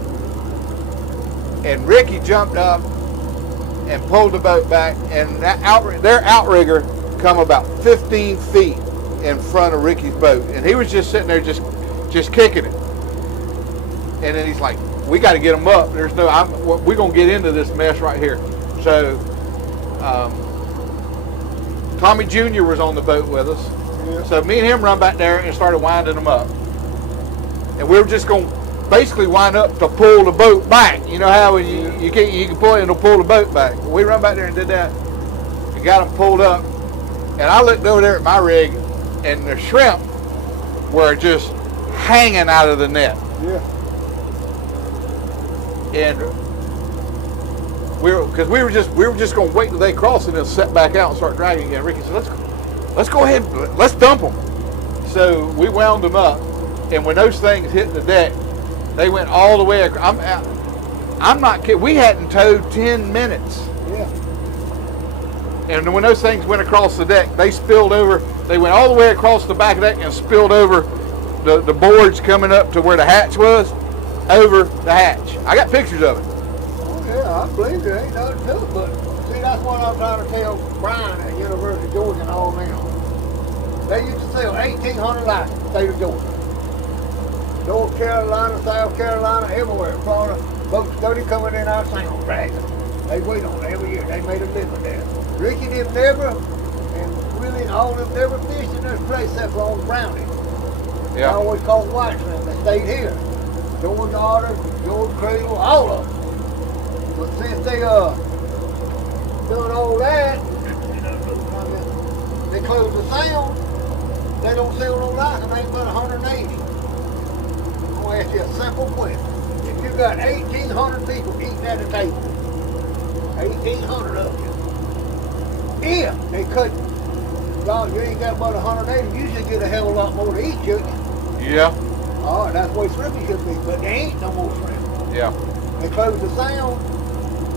And Ricky jumped up and pulled the boat back, and their outrigger come about 15 feet in front of Ricky's boat. And he was just sitting there just kicking it. And then he's like, we got to get them up. We're going to get into this mess right here. So Tommy Jr. was on the boat with us. Yeah. So me and him run back there and started winding them up. And we were just going to basically wind up to pull the boat back. You know how you can pull it and it'll pull the boat back. We run back there and did that. We got them pulled up. And I looked over there at my rig, and the shrimp were just hanging out of the net. Yeah. And we were just going to wait till they cross and then set back out and start dragging again. Ricky said, let's go ahead, let's dump them. So we wound them up, and when those things hit the deck, they went all the way across. I'm not kidding. We hadn't towed 10 minutes. Yeah. And when those things went across the deck, they spilled over. They went all the way across the back of the deck and spilled over the boards coming up to where the hatch was, over the hatch. I got pictures of it. Oh yeah, I believe there ain't nothing to it, but see, that's what I'm trying to tell Brian at University of Georgia and all them. They used to sell 1,800 licenses in the state of Georgia. North Carolina, South Carolina, everywhere. Florida, boats study coming in our sound, dragging. They wait on it every year. They made a living there. Ricky them never, and Willie and all them never fished in this place except for on Brownie. They Yeah. always called white shrimp. They stayed here. George Otter, George Cradle, all of them. But since they done all that, they closed the sound. They don't sell no license. They ain't but 180. I'm gonna ask you a simple question. If you got 1,800 people eating at a table, 1,800 of you, if they cut, God, you ain't got but 180, you should get a hell of a lot more to eat, shouldn't you? Yeah. Oh, that's the way shrimpy should be, but there ain't no more shrimp. Yeah. They closed the sound,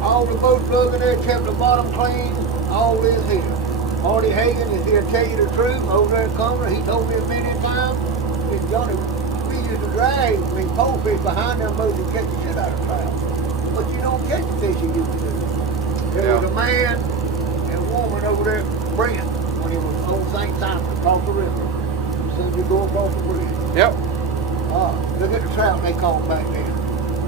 all the boats plugged in there, kept the bottom clean, all this here. Marty Hagan is here to tell you the truth, over there at Cumberland, he told me a million times, he said, Johnny, we used to drag, pole fish behind them boats and catch the shit out of trout. But you don't catch the fish you used to do. There was a man and a woman over there, Brent, when he was on St. Simon, across the river. As soon as you go across the bridge. Yep. Look at the trout they caught back then.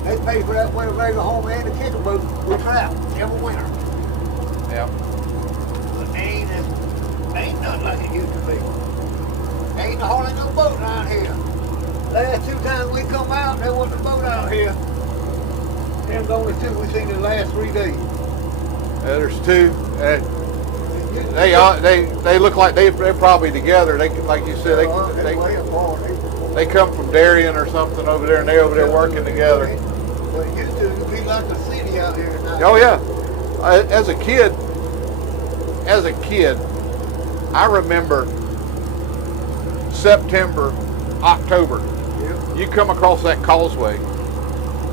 They pay for that winter regular home and the kicker boat with trout every winter. Yeah. But ain't nothing like it used to be. Ain't hardly no boat around here. Last 2 times we come out, there wasn't a boat out here. Them's the only 2 we seen in the last 3 days. There's 2. They look like they're probably together. They, like you said, they come from Darien or something over there, and they over there working together. But it used to be like a city out here now. Oh yeah. As a kid, I remember September, October. Yeah. You come across that causeway,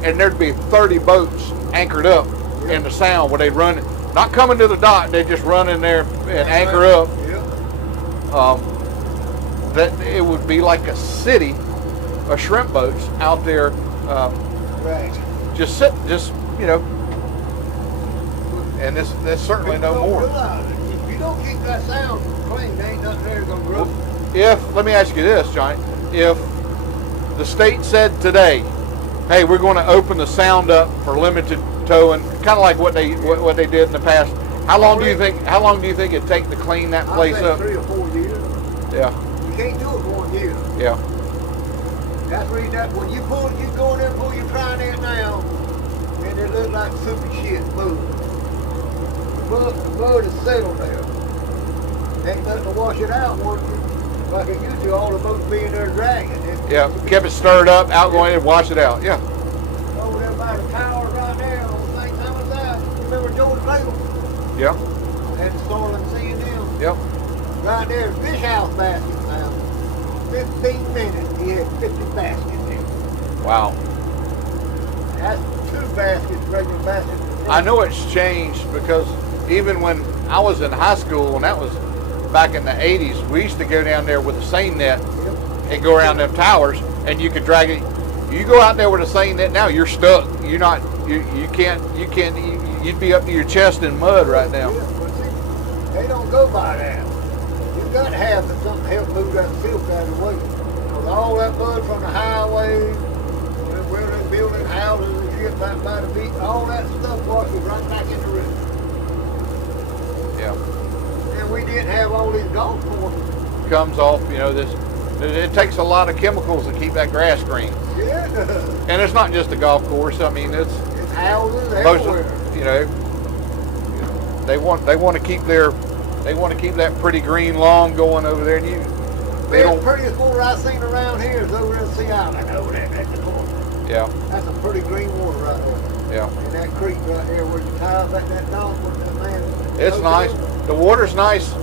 and there'd be 30 boats anchored up in the sound where they'd run, not coming to the dock, they'd just run in there and anchor up. Yeah. That it would be like a city of shrimp boats out there, Right. just and there's certainly no more. If you don't keep that sound clean, there ain't nothing there gonna grow. Let me ask you this, Johnny, if the state said today, hey, we're going to open the sound up for limited towing, kind of like what they did in the past, how long do you think it'd take to clean that place up? 3 or 4 years. Yeah. You can't do it in 1 year. Yeah. That's the reason that when you go in there and pull your trying it now, and it looks like super shit move. The mud is settled there. Ain't nothing to wash it out like it used to, all the boats being there dragging. Yeah, kept it stirred up, outgoing, and wash it out. Yeah. Over there by the tower right there on St. Thomas Side. You remember George Cradle? Yeah. at the Starling C&M. Yep. Right there, fish house basket now. 15 minutes, he had 50 baskets in. Wow. That's 2 baskets, regular baskets. I know it's changed because even when I was in high school, and that was back in the 80s, we used to go down there with a seine net and go around them towers, and you could drag it. You go out there with a seine net now, you're stuck. You're not. You can't. You'd be up to your chest in mud right now. Yeah, but see, they don't go by that. You got to have something to help move that filth out of the way. Because all that mud from the highway, where they're building houses and shit back by the beach, all that stuff washes right back in the river. Yeah. And we didn't have all these golf courses. Comes off. It takes a lot of chemicals to keep that grass green. Yeah. And it's not just a golf course. I mean, it's houses most everywhere. of, they want to keep that pretty green lawn going over there, and they The don't. prettiest water I've seen around here is over in Sea Island. Over there, that's the north. Yeah. That's a pretty green water right there. Yeah. And that creek right there where you tie up that dock with that man. It's nice. The water's nice.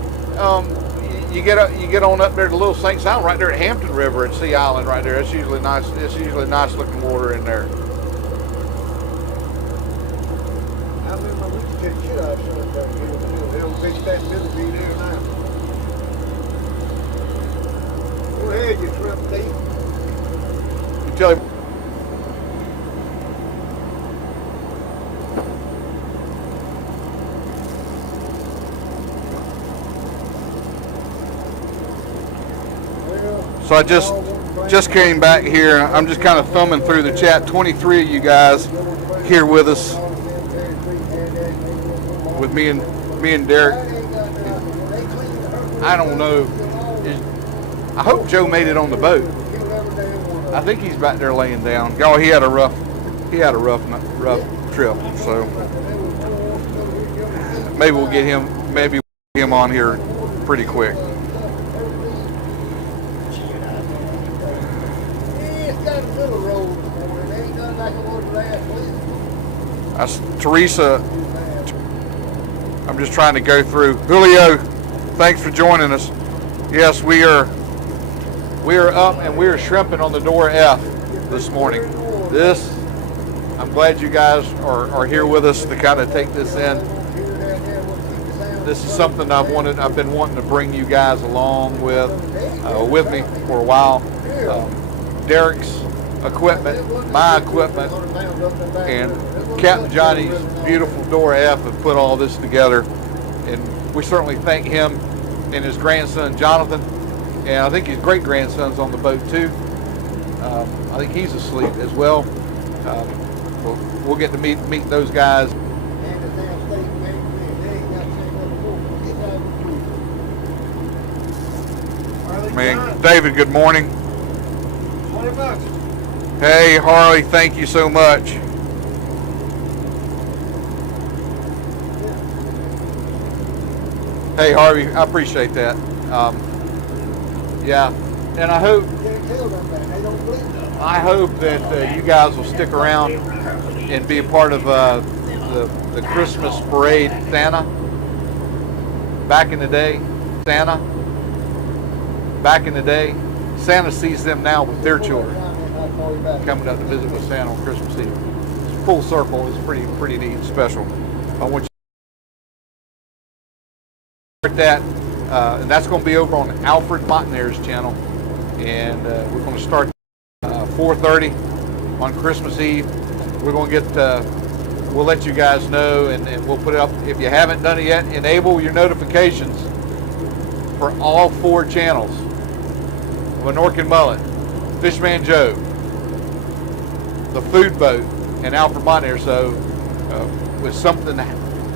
You get on up there to Little St. Simon, right there at Hampton River at Sea Island, right there. It's usually nice. It's usually nice looking water in there. I remember we used to get shit out of something down here. They don't big fat millipede there now. Go ahead, you shrimp thief. You tell him. So I just came back here. I'm just kind of thumbing through the chat. 23 of you guys here with us, with me and Derek. I don't know. I hope Joe made it on the boat. I think he's back there laying down. Y'all, he had a rough trip. So maybe we'll get him on here pretty quick. That's Teresa. I'm just trying to go through. Julio, thanks for joining us. Yes, we are up and we are shrimping on the Dora F this morning. I'm glad you guys are here with us to kind of take this in. This is something I've been wanting to bring you guys along with me for a while. Derek's equipment, my equipment, and Captain Johnny's beautiful Dora F have put all this together, and we certainly thank him and his grandson Jonathan, and I think his great grandson's on the boat too. I think he's asleep as well. We'll get to meet those guys. Man, David, good morning. 20 bucks. Hey, Harley, thank you so much. Hey, Harvey, I appreciate that. Yeah, and I hope that you guys will stick around and be a part of the Christmas parade. Santa, back in the day, Santa sees them now with their children coming up to visit with Santa on Christmas Eve. It's full circle. It's pretty neat and special. I want you to start that, and that's going to be over on Alfred Montaner's channel, and we're going to start 4:30 on Christmas Eve. We're going to get. We'll let you guys know, and we'll put it up. If you haven't done it yet, enable your notifications for all 4 channels. Menorcan Mullet, Fishman Joe, the Food Boat, and Alfred Montner. So when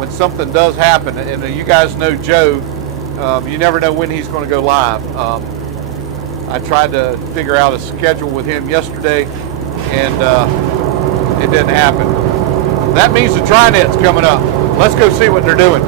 something does happen, and you guys know Joe, you never know when he's going to go live. I tried to figure out a schedule with him yesterday, and it didn't happen. That means the Trinet's coming up. Let's go see what they're doing.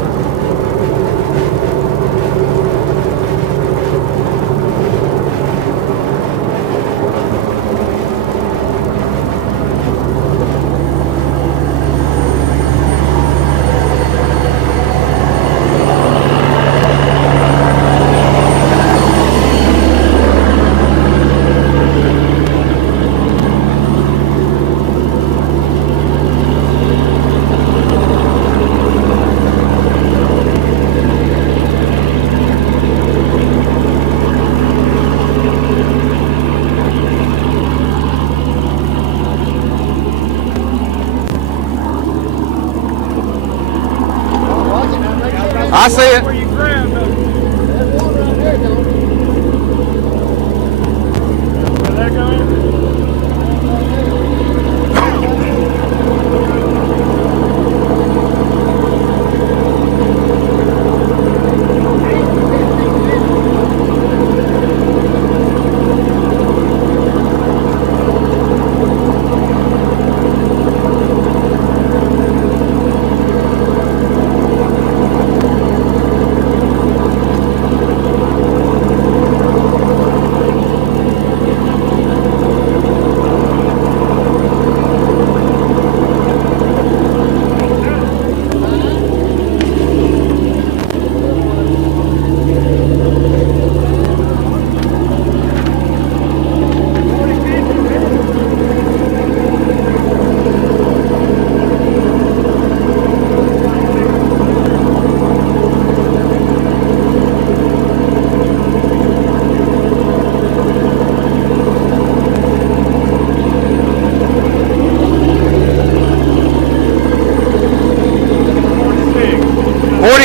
I see it. Where you grabbed them. There's one right there, Tony. Where that going?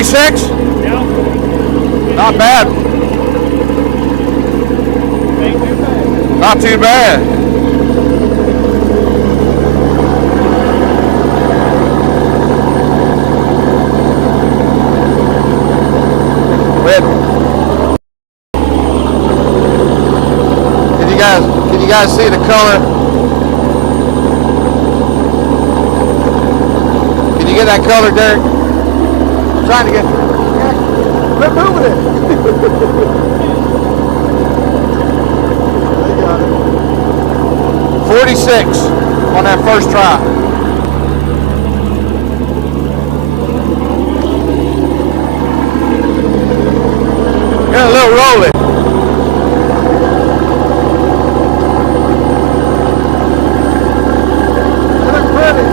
Six? Not bad. Not too bad. Can you guys see the color? Can you get that color, Derek? Trying to get. Quit moving it. They got it. 46 on that first try. Got a little rolling. Look pretty.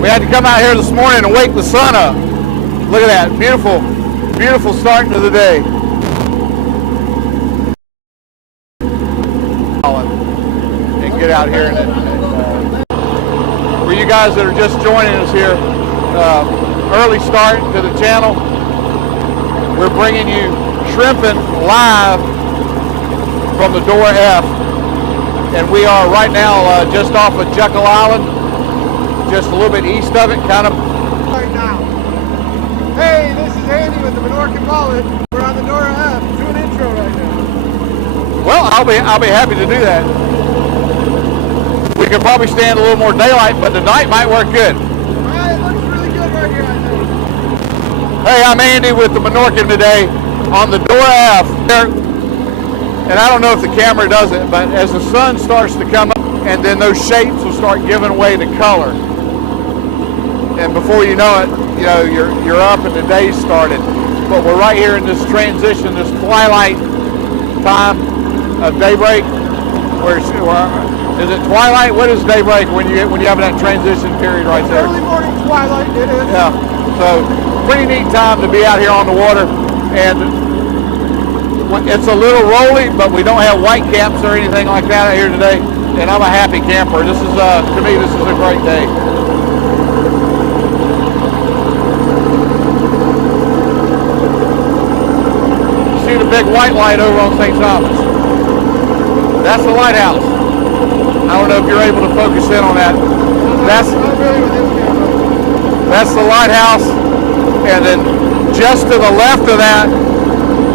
We had to come out here this morning and wake the sun up. Look at that, beautiful, beautiful start to the day. And get out here and for you guys that are just joining us here, early start to the channel. We're bringing you shrimping live from the Dora F, and we are right now just off of Jekyll Island. Just a little bit east of it, kind of. Right now. Hey, this is Andy with the Menorcan Mullet. We're on the Dora F. Do an intro right now. Well, I'll be happy to do that. We could probably stand a little more daylight, but the night might work good. It looks really good right here, I think. Hey, I'm Andy with the Menorcan today on the Dora F. And I don't know if the camera does it, but as the sun starts to come up, and then those shapes will start giving away the color. And before you know it, you know, you're up and the day's started. But we're right here in this transition, this twilight time of daybreak. Is it twilight? What is daybreak when you have that transition period right there? Early morning twilight, it is. Yeah. So pretty neat time to be out here on the water, and it's a little rolly, but we don't have white caps or anything like that out here today. And I'm a happy camper. This is to me, this is a great day. See the big white light over on St. Thomas. That's the lighthouse. I don't know if you're able to focus in on that. That's the lighthouse, and then just to the left of that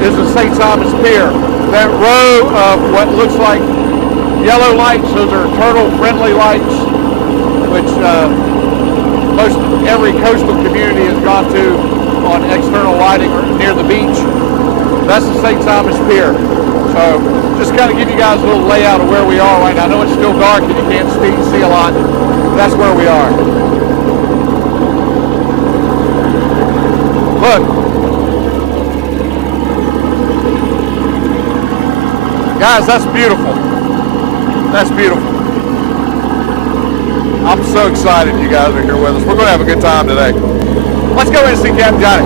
is the St. Thomas Pier. That row of what looks like yellow lights, those are turtle-friendly lights, which most every coastal community has gone to on external lighting near the beach. That's the St. Thomas Pier. So just kind of give you guys a little layout of where we are right now. I know it's still dark and you can't see a lot, but that's where we are. Look. Guys, that's beautiful. That's beautiful. I'm so excited you guys are here with us. We're going to have a good time today. Let's go in and see Captain Johnny.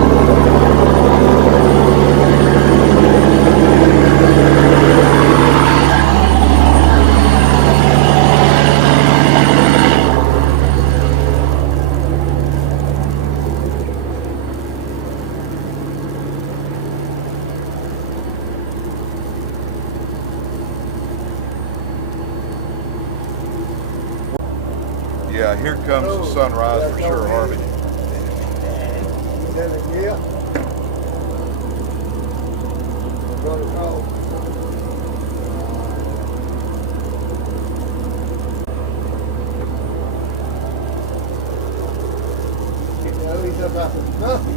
Yeah, here comes the sunrise for sure, Harvey. Yeah. Run across. He's up after Snuffy.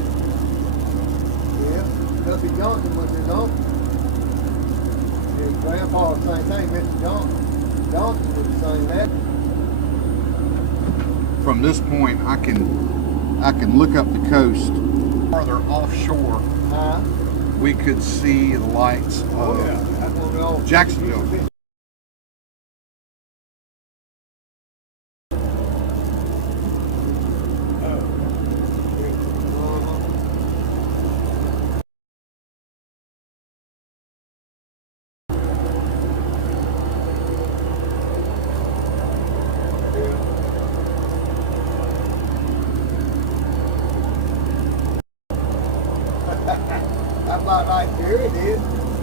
Yeah, Snuffy Johnson was his uncle. His grandpa was the same thing, Mr. Johnson was the same that. From this point, I can look up the coast. Farther offshore, we could see the lights of Jacksonville. About like there it is.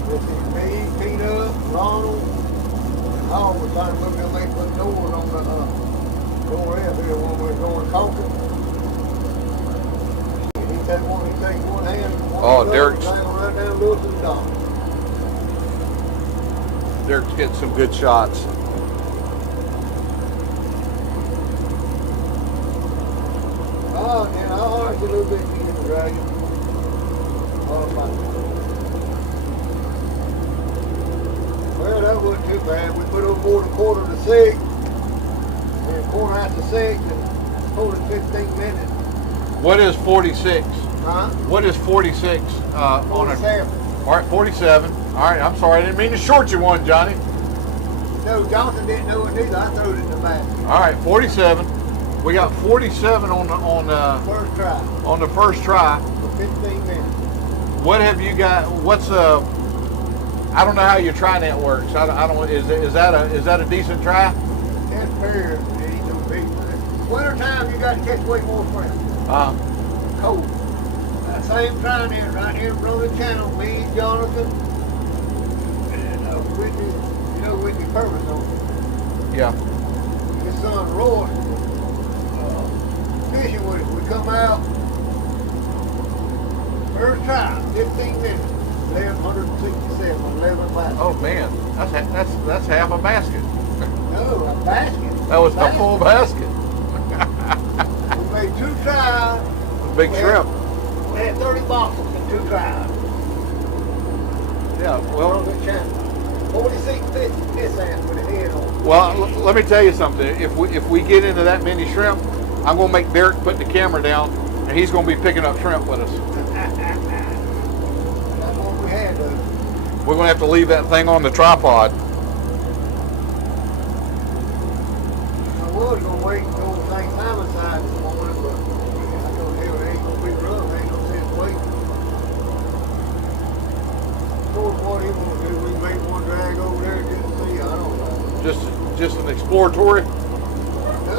This is me, Peter, Ronald, and all was trying to look at make put doors on the Dora F here when we were going coffee. And he said one, he take one hand, one Derek's right down Lewis and Don. Derek's getting some good shots. Oh, and I'll argue a little bit to get the dragon. Well, that wasn't too bad. We put on board a quarter to 6, and a quarter after 6, and pulled it 15 minutes. What is 46? Huh? What is 46 on a... 47. All right, 47. All right, I'm sorry. I didn't mean to short you one, Johnny. No, Johnson didn't know it either. I threw it in the back. All right, 47. We got 47 on the First try. On the first try. For 15 minutes. What have you got? What's I don't know how your TriNet works. I don't. Is that a decent try? That's fair. It ain't no big thing. Winter time, you got to catch way more fresh. Cold. That same TriNet right here in Brother Channel, me, Jonathan, and Whitney, Whitney Purvis on it. Yeah. His son Roy, fishing with us. We come out, first try, 15 minutes, 1,167 on 11 baskets. Oh man, that's half a basket. No, a basket. That was the full basket. We made 2 tries. Big shrimp. We had 30 boxes in 2 tries. Yeah, well. 46.50 piss ass with a head on. Well, let me tell you something. If we get into that many shrimp, I'm gonna make Derek put the camera down, and he's gonna be picking up shrimp with us. That's what we had to. We're gonna have to leave that thing on the tripod. I was gonna wait until the St. Simon side this morning, but I told him it ain't gonna be rough. Ain't no sense waiting. Of course, what he gonna do? We make one drag over there just to see. I don't know. Just an exploratory. No,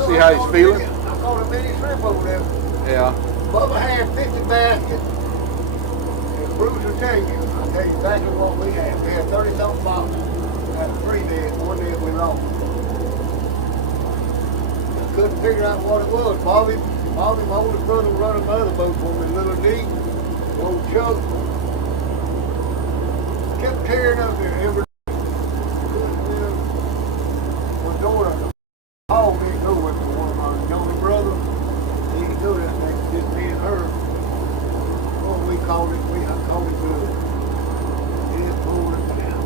See how he's feeling. I caught a mini shrimp over there. Yeah. Bubba had 50 baskets. And Bruce will tell you, I'll tell you exactly what we had. We had 30-something boxes. Had 3 days, 1 day we lost. I couldn't figure out what it was. Bobby, my oldest brother, run another boat for me, Little D, old Chuck. Kept tearing up there every day. When Dora, Paul didn't go with me, one of my younger brothers. He didn't go that next, just me and her. Oh, I called it good. Just pulled it down.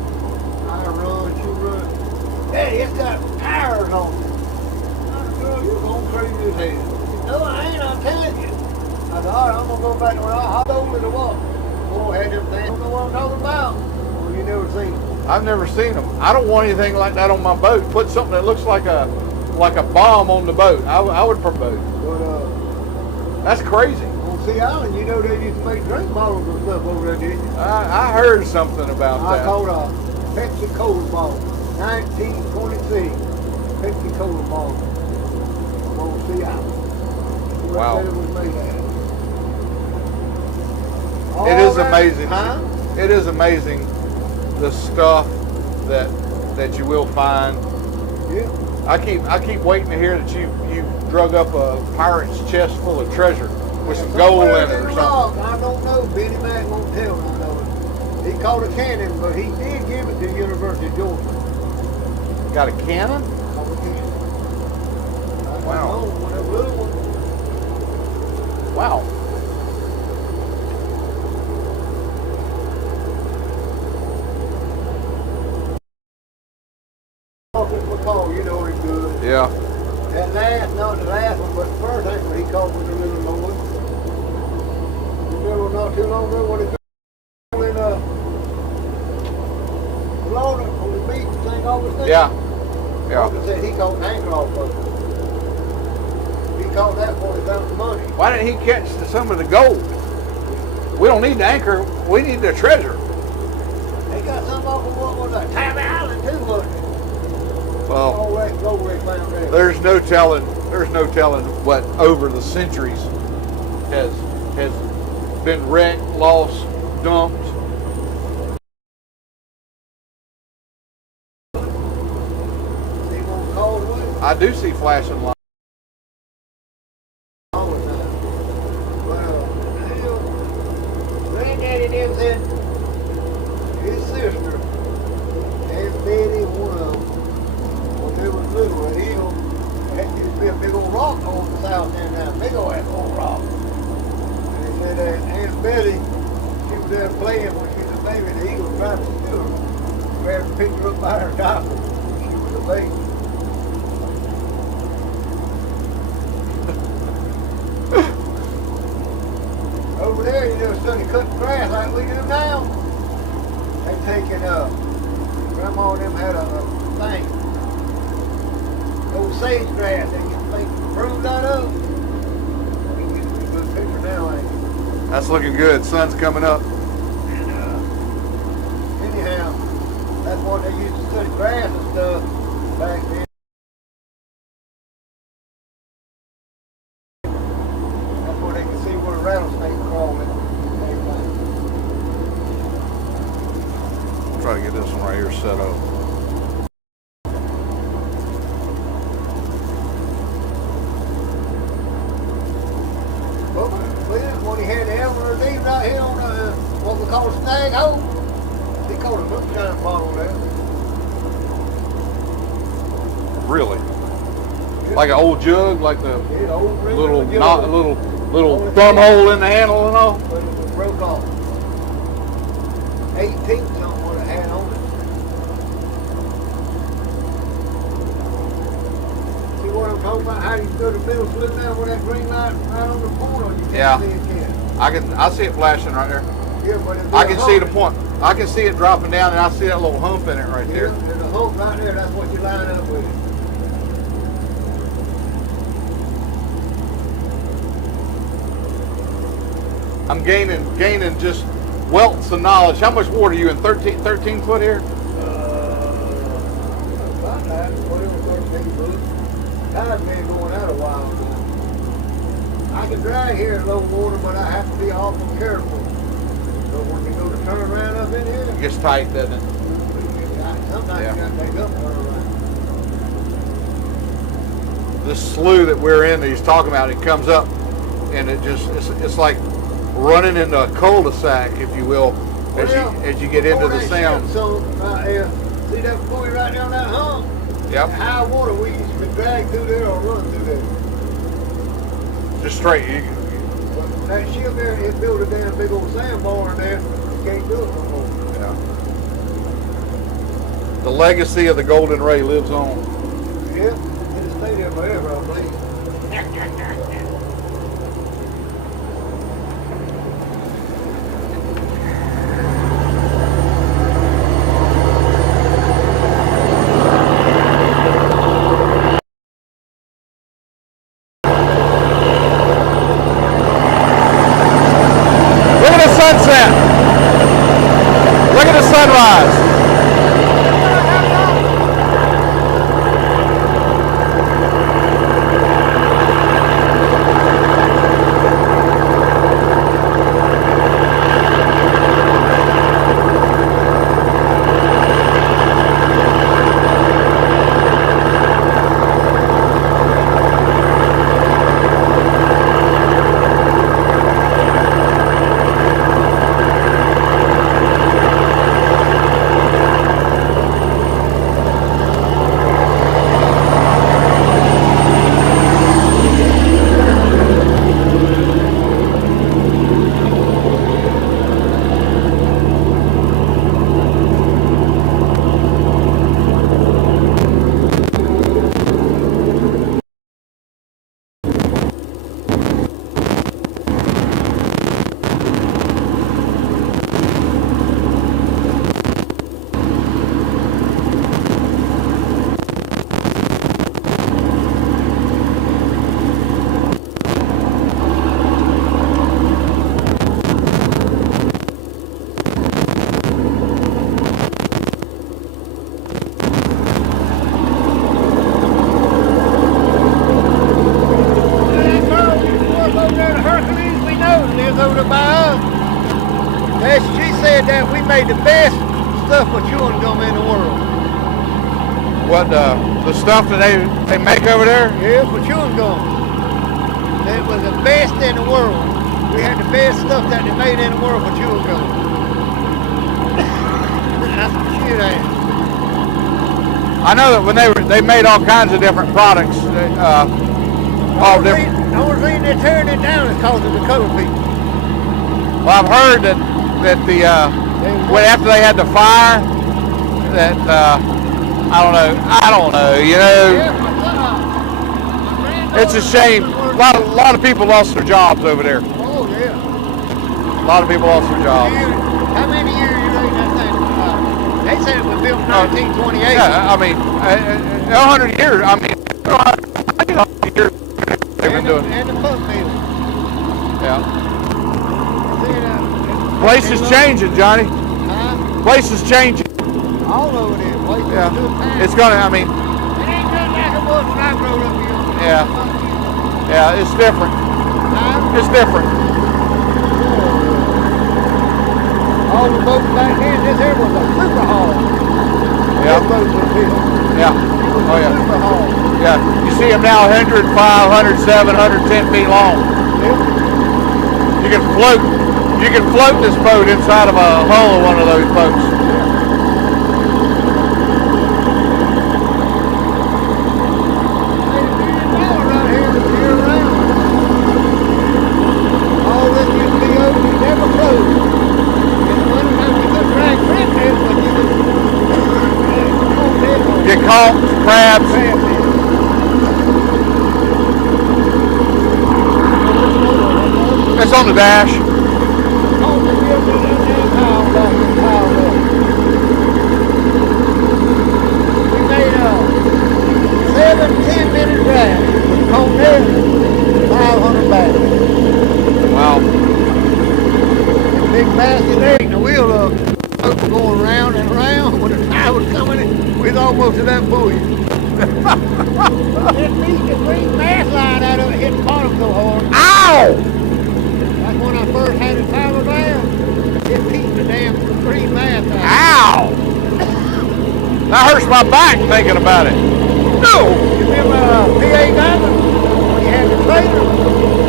I run, she run. Hey, it's got tires on it. I said, girl, you're going crazy as hell. No, I ain't, I'm telling you. I said, all right, I'm going to go back to where how old is it was? Boy, had them things. I don't know what I'm talking about. Well, you never seen them. I've never seen them. I don't want anything like that on my boat. Put something that looks like a bomb on the boat. I would propose. But That's crazy. on Sea Island, you know they used to make drink bottles and stuff over there, didn't you? I heard something about I that. caught a Pepsi Cola bottle, 1926 Pepsi Cola bottle on Sea Island. Wow. It was made at. It is amazing. Huh? It is amazing the stuff that you will find. Yeah. I keep waiting to hear that you drug up a pirate's chest full of treasure with some gold in it or something. I don't know. Benny Mac won't tell me. He caught a cannon, but he did give it to the University of Georgia. Got a cannon? Caught a cannon. I Wow. don't know, one of them little ones. Wow. You know he's good. Yeah. That last, not the last one, but the first one he caught was a little Lord. You remember not too long ago when he was in Florida on the beach and thing all the thing? Yeah. Yeah. Walker said he caught an anchor off of it. He caught that before he found the money. Why didn't he catch some of the gold? We don't need the anchor. We need the treasure. They got some off of what was that? Tabby Island too, wasn't it? Well, All that gold they found there. there's no telling what over the centuries has been wrecked, lost, dumped. They won't call it away. I do see flashing lights. All the time. Well, Granddaddy then said his sister and Betty, one of them, when they was little, and he'll used to be a big old rock on the south end now, big old rock. And he said that Aunt Betty, she was there playing when she was a baby, and the eagle was trying to steal her. Grabbed her, picked her up by her diaper. She was a baby. Over there, you know, study cutting grass like we do now. They taking Grandma and them had a thing. Old sage grass, they pruned that up. You can get a good picture now, ain't you? That's looking good. Sun's coming up. And anyhow, that's what they used to study grass and stuff back then. That's where they could see where the rattlesnake crawled in. Try to get this one right here set up. But when he had the Elmer D right here on what we call a snag hole, he caught a moonshine bottle there. Really? Like an old jug, like the Yeah, old rim little of the not jug. little thumb hole in the handle and all. But it was broke off. 18 something what it had on it. See what I'm talking about? How you go to the middle, slip down with that green light right on the corner. You can't Yeah. see it yet. I see it flashing right there. Yeah, but it's I can see the point. I can see it dropping down, and I see that little hump in it right Yeah, there. there's a hook right there. That's what you line up with. I'm gaining just welts of knowledge. How much water are you in? 13 foot here? About that, 12, 13 foot. Tide's been going out a while now. I can drag here in low water, but I have to be awful careful. So when you go to turn around up in here, It gets tight, doesn't it? sometimes Yeah. you got to take up and turn around. This slough that we're in that he's talking about, it comes up, and it's like running into a cul-de-sac, if you will, as you get into the sound. So right there, see that before you right down that hump? Yep. High water, we used to drag through there or run through there. Just straight. But that ship there, it built a damn big old sandbar in there. You can't do it no more. Yeah. The legacy of the Golden Ray lives on. Yeah, it'll stay there forever, I believe. made the best stuff for chewing gum in the world. What the stuff that they make over there? Yeah, for chewing gum. It was the best in the world. We had the best stuff that they made in the world for chewing gum. That's some shit, ain't it? I know that when they made all kinds of different products. All different. The only reason they're tearing it down is because of the color people. Well, I've heard that when after they had the fire, that I don't know. You know, it's a shame. A lot of people lost their jobs over there. Oh yeah. A lot of people lost their jobs. How many years you reckon that thing? They said it was built in 1928. Yeah, I mean, 100 years. I mean, 100 years they've been doing. And the pump mill. Yeah. Place is changing, Johnny. Huh? Place is changing. All over there. Place Yeah. is good time. It's gonna. I mean, It ain't just like it was when I grew up here. yeah. Yeah, it's different. Huh? It's different. All the boats back then, this here was a super hall. Yeah. This boat was built. Yeah. It was Oh a yeah. super hall. Yeah. You see them now 105, 107, 110 feet long. Yep. You can float. You can float this boat inside of a hull of one of those boats. Get caught, crabs. It's on the dash. We made a 7-10 minute drive from Cornell, 500 bags. Wow. Big basket there, and the wheel up. Boat was going round and round. When the tide was coming in, we was almost to that buoy. That piece of green mast line out of it hit the bottom so hard. Ow! That's when I first had it powered down. It pieced the damn green mast out. Ow! That hurts my back thinking about it. No! You remember P.A. Diamond? When you had the trailer?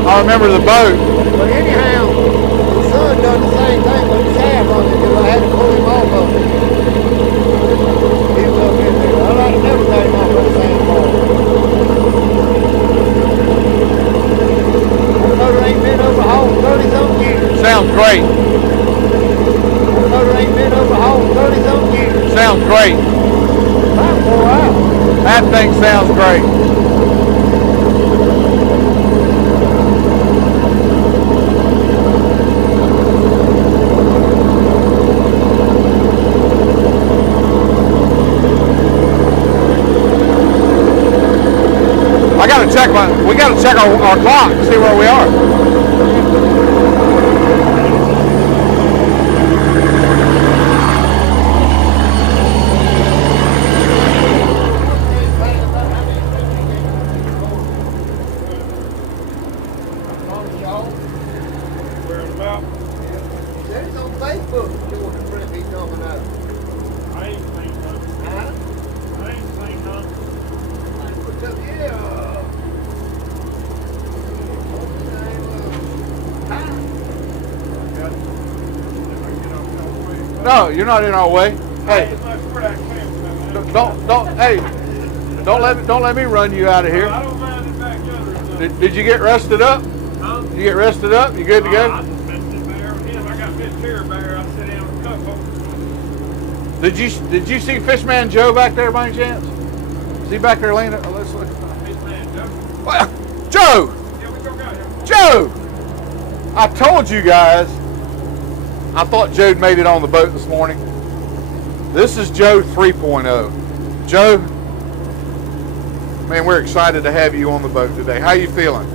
I remember the boat. But anyhow, the son done the same thing with the shaft on it because I had to pull him off of it. He was up in there. Well, I'd never got him off of the same ball. The motor ain't been overhauled 30-something years. Sounds great. The motor ain't been overhauled 30-something years. Sounds great. About 4 hours. That thing sounds great. We gotta check our clock to see where we are. There's on Facebook doing the print he's coming out. I ain't seen nothing. Huh? I ain't seen nothing. No, you're not in our way. Hey, don't let me run you out of here. I don't mind it back gutter. Did you get rested up? Huh? You get rested up? You good to I go? just messed it bear with him. I got this chair bear. I sit down with a cup of. Did you see Fishman Joe back there by any chance? Is he back there laying? Let's look. This man, Joe. Well, Joe! Yeah, we go got him. Joe! I told you guys. I thought Joe made it on the boat this morning. This is Joe 3.0. Joe, man, we're excited to have you on the boat today. How you feeling?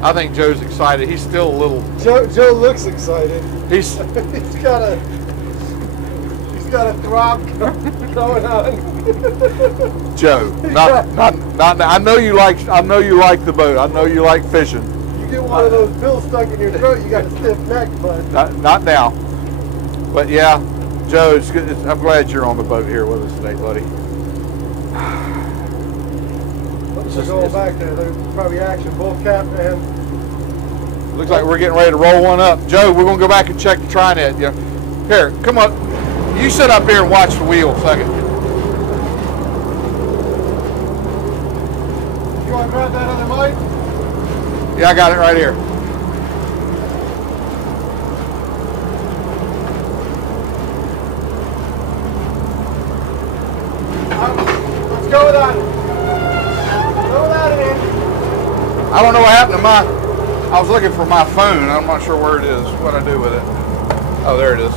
I think Joe's excited. He's still a little. Joe looks excited. He's He's got a throb going on. Joe. Not. I know you like the boat. I know you like fishing. You get one of those bills stuck in your throat, you got a stiff neck, bud. Not now. But yeah, Joe, it's good. I'm glad you're on the boat here with us today, buddy. We're going back there. There's probably action, both Cap and... Looks like we're getting ready to roll one up. Joe, we're going to go back and check the Trinet. Yeah. Here, come up. You sit up here and watch the wheel a second. You want to grab that other mic? Yeah, I got it right here. Let's go without it. Go without it, Andy. I don't know what happened to my... I was looking for my phone. I'm not sure where it is, what I do with it. Oh, there it is.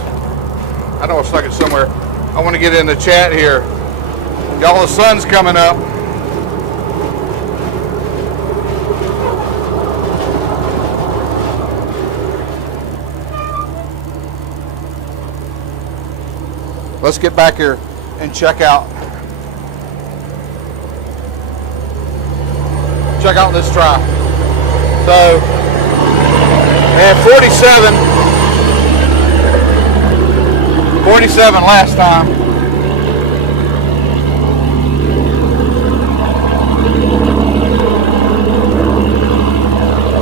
I know I stuck it somewhere. I want to get in the chat here. Y'all, the sun's coming up. Let's get back here and check out this try. So, and 47 last time.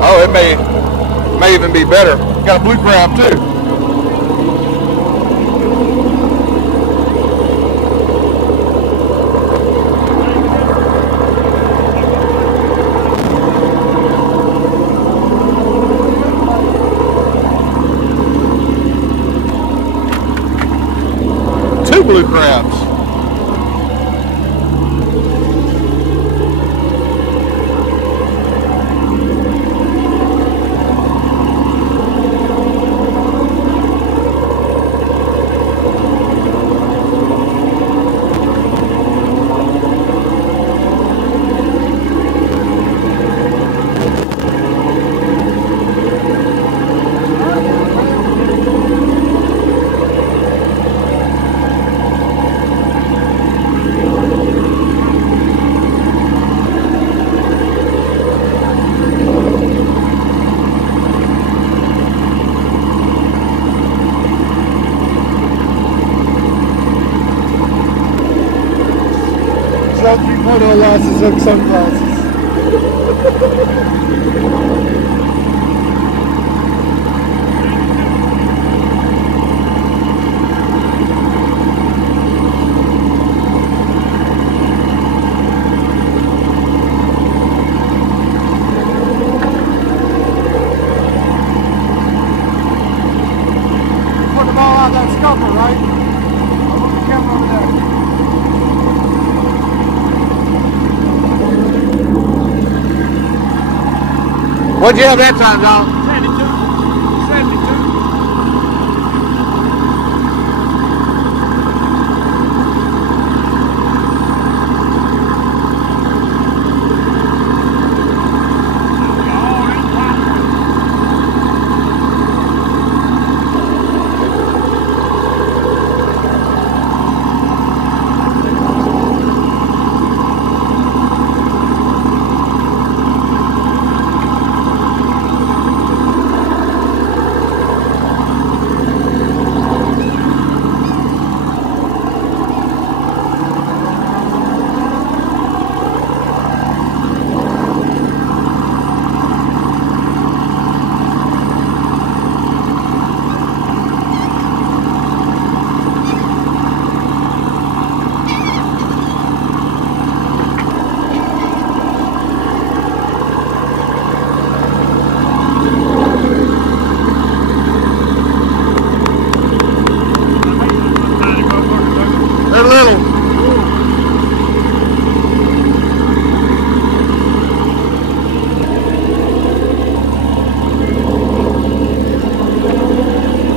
Oh, it may even be better. Got a blue crab too. Blue crabs. Sell 3.0 losses of sunglasses. Put them all out that scupper, right? I'll move the camera over there. What'd you have that time, Don? 72.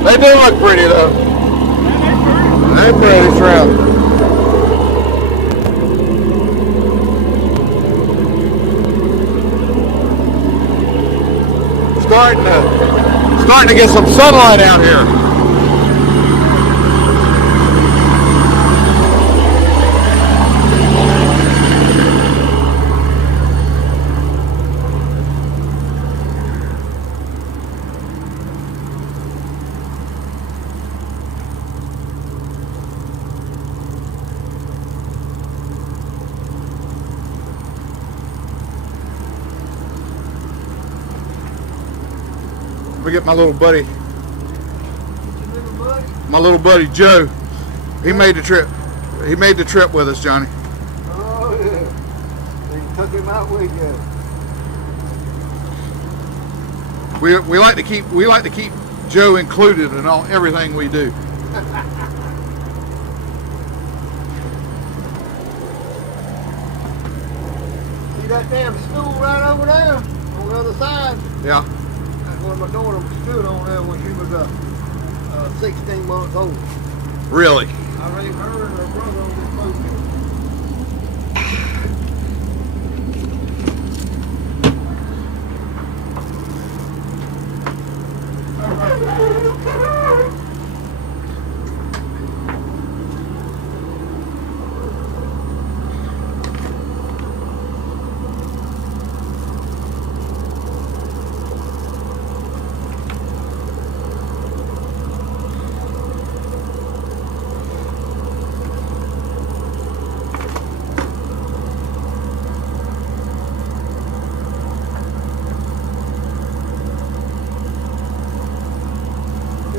They do look pretty though. They're pretty shrimp. Starting to get some sunlight out here. Let me get my little buddy. Little buddy. My little buddy Joe. He made the trip. He made the trip with us, Johnny. Oh yeah. So you took him out with you. We like to keep Joe included in everything we do. See that damn school right over there on the other side? Yeah. That's where my daughter stood on there when she was 16 months old. Really. I raised her and her brother on this boat here.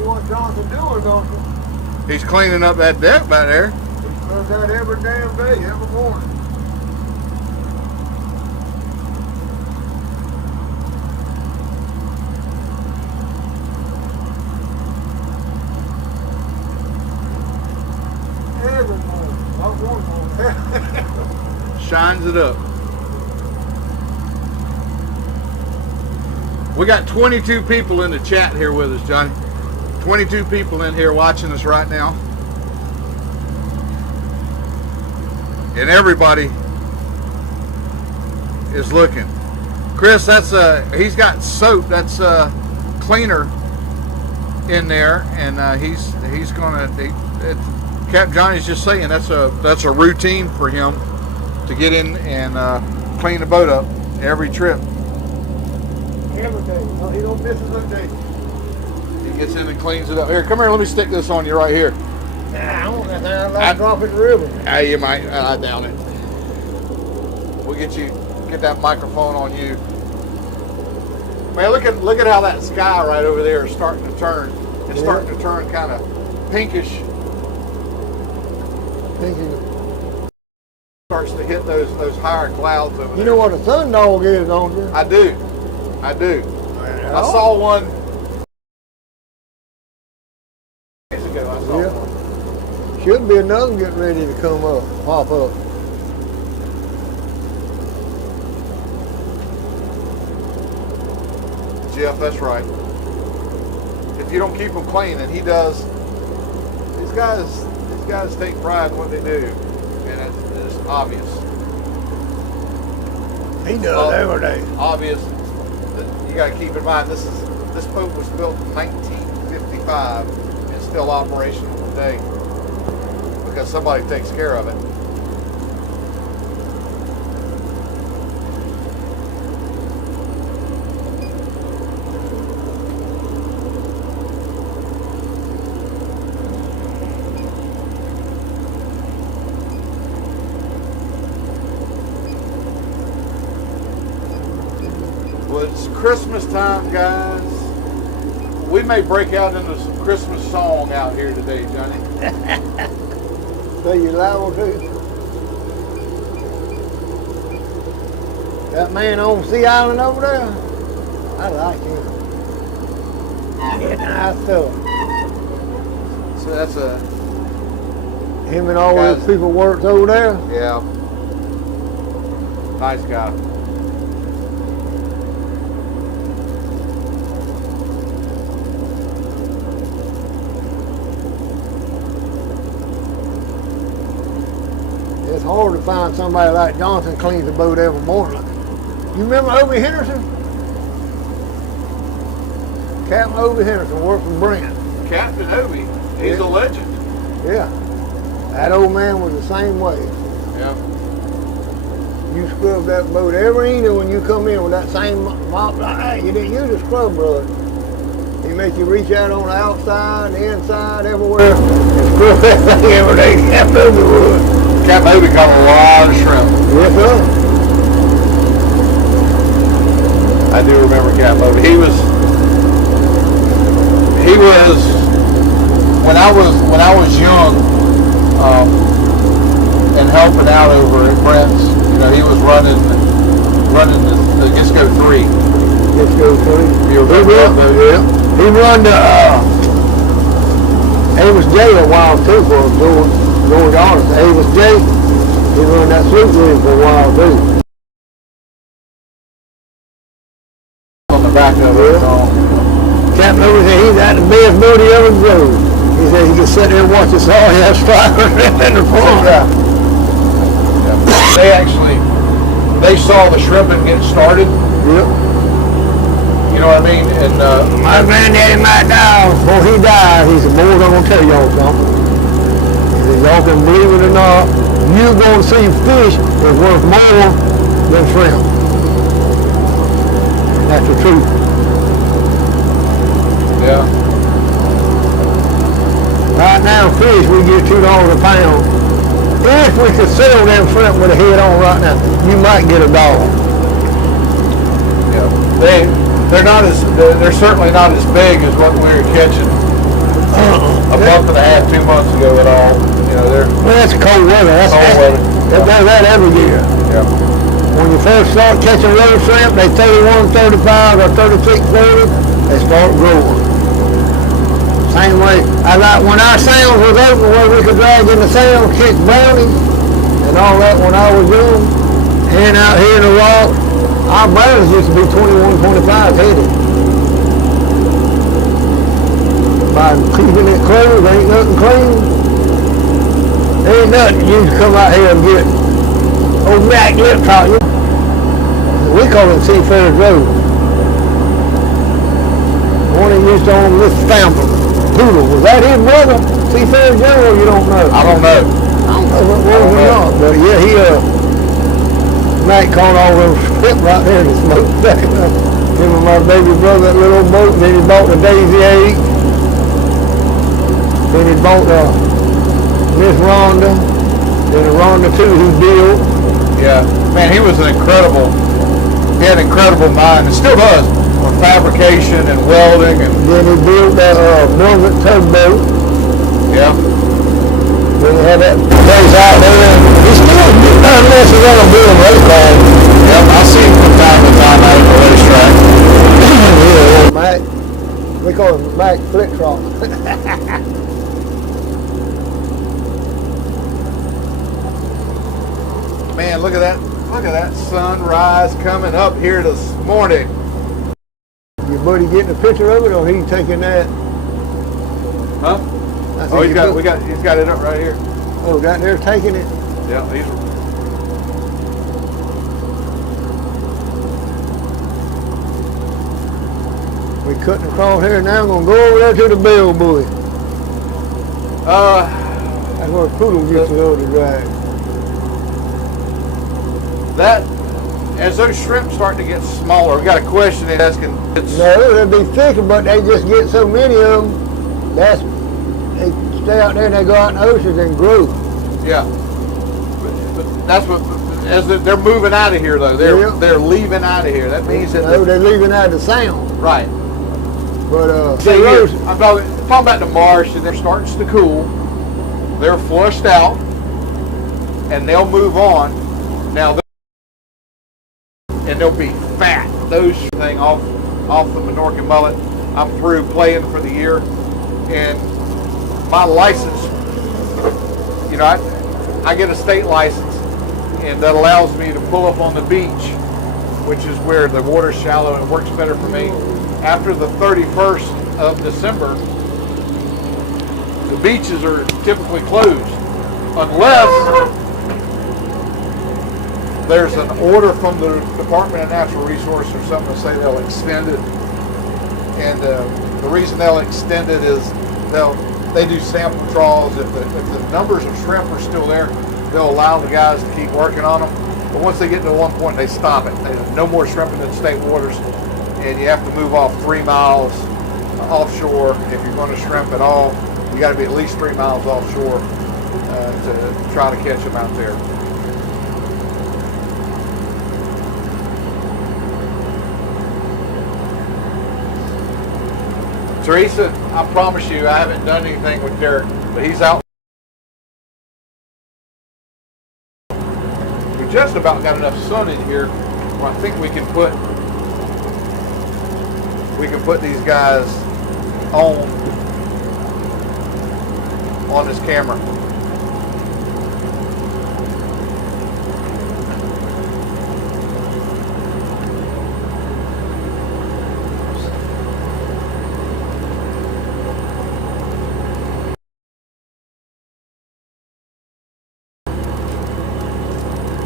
What Johnson doing, don't you? He's cleaning up that deck back there. He does that every damn day, every morning. Every morning, not one morning. Shines it up. We got 22 people in the chat here with us, Johnny. 22 people in here watching us right now. And everybody is looking. Chris, that's he's got soap, that's cleaner in there, and he's gonna Cap Johnny's just saying that's a routine for him to get in and clean the boat up every trip. Every day. No, he don't miss it a day. He gets in and cleans it up. Here, come here. Let me stick this on you right here. Nah, I want that thing. I'd like to drop it in the river. Ah, you might. I doubt it. We'll get that microphone on you. Man, look at how that sky right over there is starting to turn. It's starting to turn kind of pinkish. Starts to hit those higher clouds over there. You know what a sun dog is, don't you? I do. I saw one. Ago, I saw one. Should be another one getting ready to come up, pop up. Jeff, that's right. If you don't keep them clean, and he does, these guys take pride in what they do, and it's obvious. He does every day. Obvious. That you got to keep in mind this boat was built in 1955 and still operational today because somebody takes care of it. Well, it's Christmas time, guys. We may break out into some Christmas song out here today, Johnny. So you liable to? That man on Sea Island over there, I like him. Yeah, nice stuff. So that's Him and all Guys. those people works over there. yeah, nice guy. It's hard to find somebody like Johnson cleans the boat every morning. You remember Obie Henderson? Captain Obie Henderson worked for Brent. Captain Obie, he's a legend. Yeah. That old man was the same way. Yeah. You scrub that boat every evening when you come in with that same mop. Hey, you didn't use a scrub brush. He make you reach out on the outside, the inside, everywhere, and scrub that thing every day. Captain Obie would. Captain Obie caught a lot of shrimp. Yes, sir. I do remember Captain Obie. he was when I was young and helping out over at Brent's. You know, he was running the Gisco 3. Gisco 3. You remember that? Yeah. He run the Amos J a while too for George Arnold. Amos J. He run that sloop rig for a while too. On the back of it. Capt over there, he's at the best boat he ever drove. He said he could sit there and watch us all have fire in the front. Yeah. They saw the shrimping get started. Yep. You know what I mean? And My granddaddy might die. Before he died, he said, boys, I'm gonna tell y'all something. He said, y'all can believe it or not, you're gonna see fish is worth more than shrimp. That's the truth. yeah, Right now, fish, we get $2 a pound. If we could sell them shrimp with a head on right now, you might get $1. yeah. They're certainly not as big as what we were catching a month and a half, 2 months ago at all. You know, they're Well, that's cold weather. cold weather. They do that every year. Yeah. When you first start catching little shrimp, they 31, 35, or 36, 40, they start growing. Same way, when our sounds was open, where we could drag in the sound, catch brownies, and all that when I was young, and out here in the rock, our brownies used to be 21, 25 headed. By keeping it clean, there ain't nothing clean. There ain't nothing. You just come out here and get old Mac lip talk. We call him Seafarers Road. One that used to own Miss Famble. Poodle. Was that his brother? Seafarers Road, or you don't know? I don't know. I don't know if it was or not. But yeah, Mac caught all those shrimp right there in the smokestack. Him and my baby brother, that little boat. Then he bought the Daisy 8. Then he bought the Miss Rhonda. Then the Rhonda 2 he built. Yeah, man, he had an incredible mind, and still does, on fabrication and welding and. Then he built that Velvet tugboat. Yeah. Then he had that place out there. He still done messes on a build race car. Yep, I see him from time to time out at the racetrack. Yeah, Mac. We call him Mac Flick Trot. Man, look at that sunrise coming up here this morning. Your buddy getting a picture of it, or he taking that? Huh? Oh, he's got it up right here. Oh, that there taking it. Yeah, he's. We cutting across here now. I'm gonna go over there to the bell buoy. That's where Poodle gets to go to drag. That, as those shrimp start to get smaller, we got a question asking. No, they'll be thicker, but they just get so many of them. They stay out there and they go out in the oceans and grow. Yeah, but that's what. As they're moving out of here, though, they're leaving out of here. That means that they're leaving out of the sound. Right. But I'm talking about the marsh, and they're starting to cool. They're flushed out, and they'll move on. Now, and they'll be fat. Those thing off the Menorca mullet. I'm through playing for the year, and my license. You know, I get a state license, and that allows me to pull up on the beach, which is where the water's shallow and it works better for me. After the 31st of December, the beaches are typically closed unless there's an order from the Department of Natural Resources or something to say they'll extend it. And the reason they'll extend it is they do sample trawls. If the numbers of shrimp are still there, they'll allow the guys to keep working on them. But once they get to one point, they stop it. There's no more shrimping in state waters, and you have to move off 3 miles offshore if you're going to shrimp at all. You got to be at least 3 miles offshore to try to catch them out there. Teresa, I promise you, I haven't done anything with Derek, but he's out. We just about got enough sun in here where I think we can put these guys on this camera.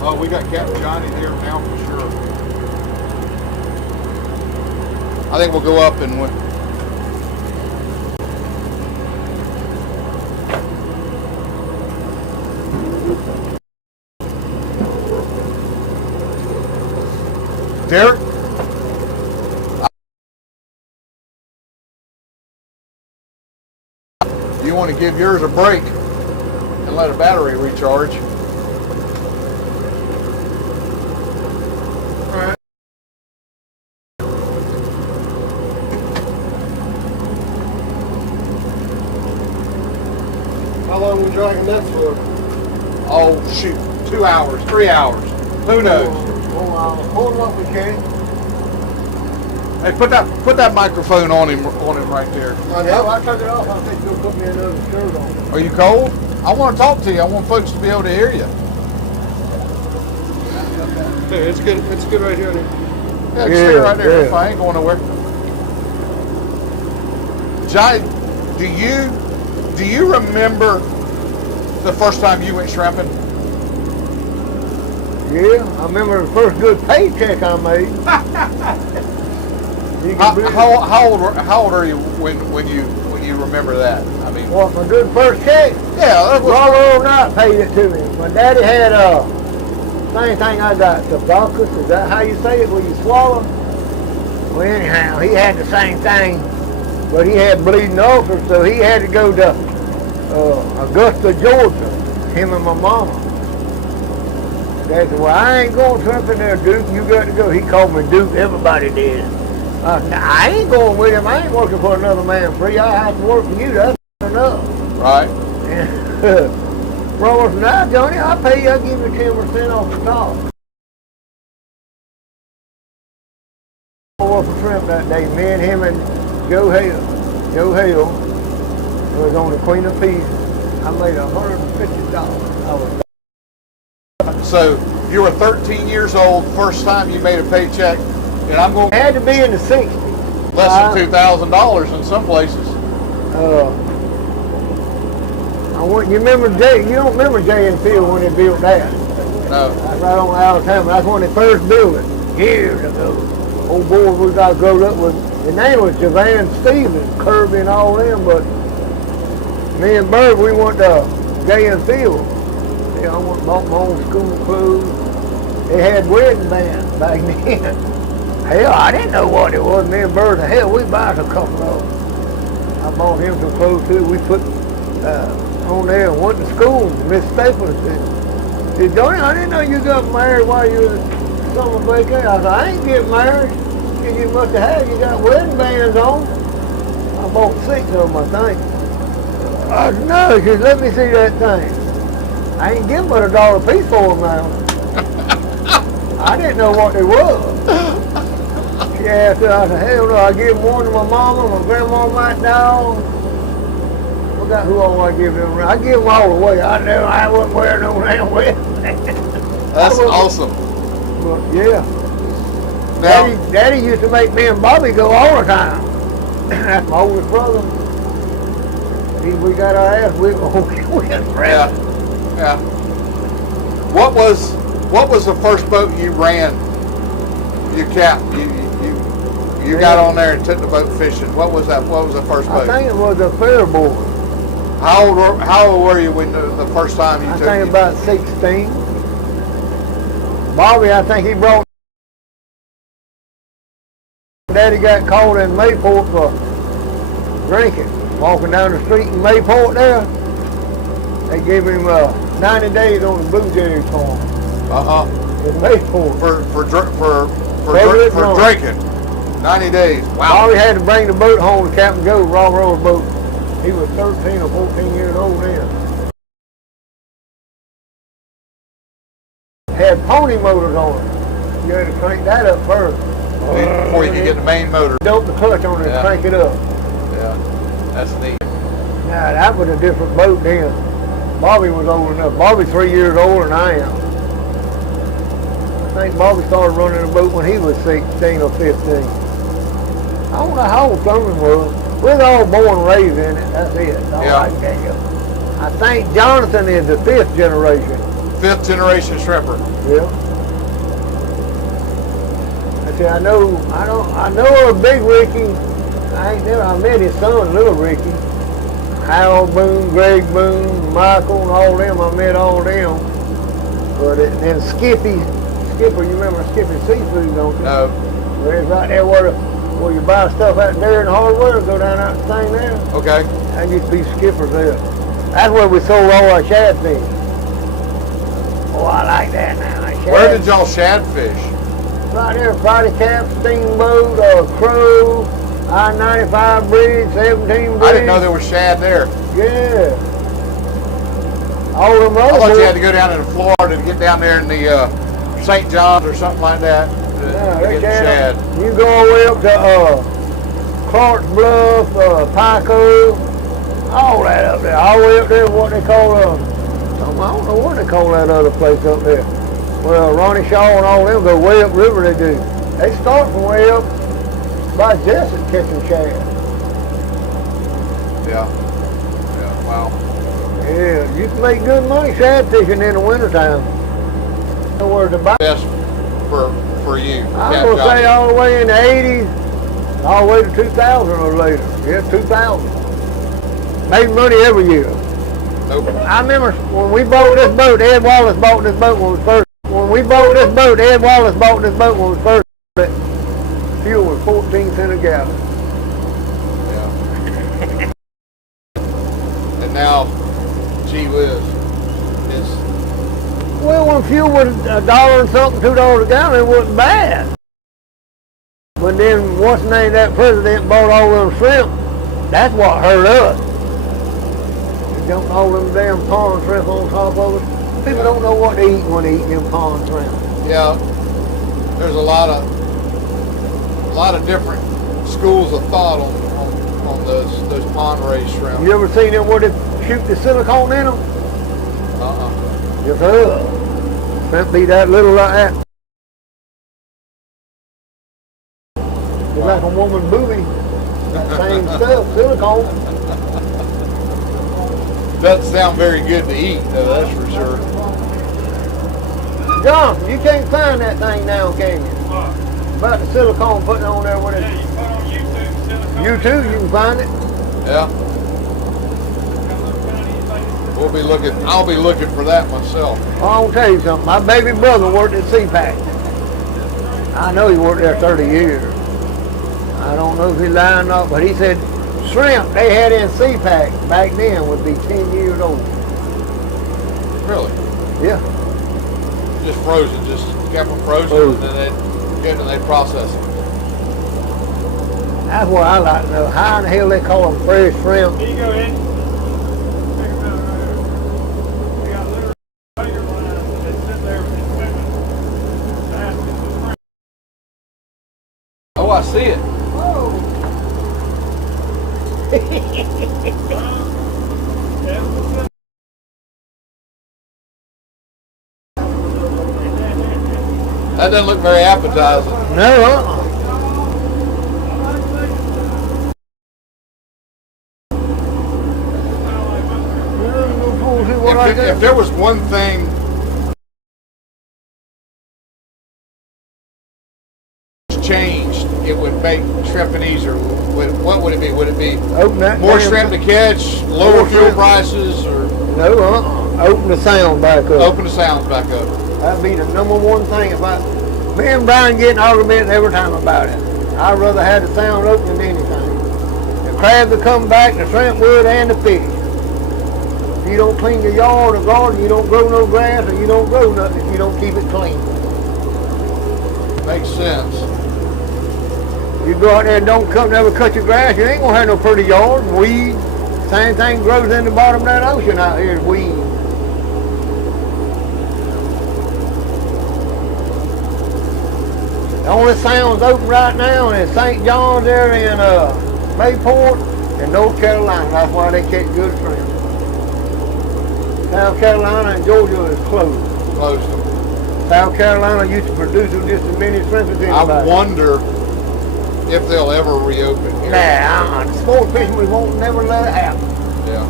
Oh, we got Capt Johnny here now for sure. I think we'll go up and Derek? You want to give yours a break and let a battery recharge. How long we dragging that for? Oh shoot, 2 hours, 3 hours. Who knows? Hold on, we can. Hey, put that microphone on him right there. I took it off. I think you'll put me another shirt on. Are you cold? I want to talk to you. I want folks to be able to hear you. Hey, it's good. It's good right here. Yeah, stay right there. If I ain't going nowhere. Johnny, do you remember the first time you went shrimping? Yeah, I remember the first good paycheck I made. How old are you when you remember that? I mean, What, my good first check? yeah, that was Rollo Knight paid it to me. My daddy had same thing I got, tobacco. Is that how you say it when you swallow? Well, anyhow, he had the same thing, but he had bleeding ulcers, so he had to go to Augusta, Georgia, him and my mama. Dad said, well, I ain't going shrimping there, Duke. You got to go. He called me Duke. Everybody did. I ain't going with him. I ain't working for another man free. I have to work for you. That's enough. right. Rollo said, now, Johnny, I'll pay you. I'll give you 10% off the top. I worked for shrimp that day. Me and him and Joe Hale. Joe Hale was on the Queen of Peace. I made $150. I was. So you were 13 years old, first time you made a paycheck, and I'm going It had to be in the 60s. less than $2,000 in some places. You remember Jay? You don't remember Jay and Phil when they built that? No. That's right on Alabama. That's when they first built it years ago. Old boy we got growed up with. His name was Javan Stevens, Kirby and all them. But me and Bird, we went to Jay and Phil. I went and bought my own school clothes. They had wedding bands back then. Hell, I didn't know what it was. Me and Bird, hell, we bought a couple of them. I bought him some clothes too. We put on there and went to school. Miss Staples said, Johnny, I didn't know you got married while you was summer vacation. I said, I ain't getting married. Said, you must have. You got wedding bands on. I bought 6 of them, I think. I said, no. She said, let me see that thing. I ain't giving but $1 a piece for them now. I didn't know what they was. She asked her, I said, hell no, I give one to my mama, my grandma, my dog. Forgot who all I give them. I give them all away. I wasn't wearing no damn wedding. That's awesome. But yeah. Now, Daddy used to make me and Bobby go all the time. That's my oldest brother. We got our ass whipped. We had friends. yeah. What was the first boat you ran? You capped. You got on there and took the boat fishing. What was that? What was the first boat? I think it was a fairboard. How old were you when the first time you took it? I think about 16. Bobby, I think he brought. Daddy got caught in Mayport for drinking. Walking down the street in Mayport there. They gave him 90 days on the blue jelly farm. In Mayport. For drinking. 90 days. Wow. Bobby had to bring the boat home to Captain Joe, Raw Roller boat. He was 13 or 14 years old then. Had pony motors on it. You had to crank that up first. Before you can get the main motor. Dump the clutch on it and crank it up. Yeah, that's neat. Now that was a different boat then. Bobby was old enough. Bobby's 3 years older than I am. I think Bobby started running a boat when he was 16 or 15. I don't know how old Thurman was. We was all born and raised in it. That's it. That's all I can tell you. I think Jonathan is the 5th generation. 5th generation shrimper. Yeah. I know a big Ricky. I met his son, little Ricky. Harold Boone, Greg Boone, Michael, and all them. I met all them. But then Skipper, you remember Skippy Seafood, don't you? No. Well, it's right there where you buy stuff out there in the hardware, go down that thing there. Okay. That used to be Skipper's there. That's where we sold all our shad fish. Oh, I like that now. Where did y'all shad fish? Right there, Friday Capt, Steamboat, Crow, I-95 Bridge, 17 Bridge. I didn't know there was shad there. Yeah. All them other I thought boys. you had to go down into Florida to get down there in the St. John's or something like that to get the shad. You go all the way up to Clark's Bluff, Pico, all that up there. All the way up there, what they call, I don't know what they call that other place up there. Well, Ronnie Shaw and all them go way up river, they do. They start from way up by Jessup catching shad. Yeah. Yeah, wow. Yeah, you can make good money shad fishing in the wintertime. Nowhere to buy. Best for you. I'm going to say all the way in the 80s, all the way to 2000 or later. Yeah, 2000. Made money every year. Nope. I remember when we bought this boat, Ed Wallace bought this boat when we first. When we bought this boat, Ed Wallace bought this boat when we first. Fuel was 14 cents a gallon. Yeah. And now, gee whiz, it's... Well, when fuel was $1 and something, $2 a gallon, it wasn't bad. But then, what's the name, that president bought all them shrimp, that's what hurt us. They dumped all them damn pond shrimp on top of it. People don't know what they eat when they eat them pond shrimp. Yeah, there's a lot of different schools of thought on those pond raised shrimp. You ever seen them where they shoot the silicone in them? Yes, sir. Shrimp be that little like that. It's like a woman's booby. That same stuff, silicone. Doesn't sound very good to eat, though, that's for sure. John, you can't find that thing now, can you? What? About the silicone putting on there with it. Yeah, you put on YouTube silicone. YouTube, you can find it. Yeah. I'll be looking for that myself. I'll tell you something. My baby brother worked at CPAC. I know he worked there 30 years. I don't know if he lied or not, but he said shrimp they had in CPAC back then would be 10 years old. Really? Yeah. Just frozen, just kept them frozen, and then they process them. That's what I like to know. How in the hell they call them fresh shrimp? Here you go, Ed. Check them out right here. They got literally finger lines that sit there with his women. Oh, I see it. That doesn't look very appetizing. No, If there was one thing changed, it would make shrimping easier. What would it be? Would it be more shrimp to catch, lower fuel prices, or no? Open the sound back up. Open the sounds back up. That'd be the #1 thing about me and Brian getting arguments every time about it. I'd rather have the sound open than anything. The crabs will come back, the shrimp would, and the fish. If you don't clean your yard or garden, you don't grow no grass, or you don't grow nothing if you don't keep it clean. Makes sense. You go out there and don't never cut your grass, you ain't gonna have no pretty yard. Weed. Same thing grows in the bottom of that ocean out here is weed. The only sounds open right now is St. John's there in Mayport and North Carolina. That's why they catch good shrimp. South Carolina and Georgia is closed. Closed. South Carolina used to produce just as many shrimp as anybody. I wonder if they'll ever reopen here. Nah, sport fishermen won't never let it happen. Yeah,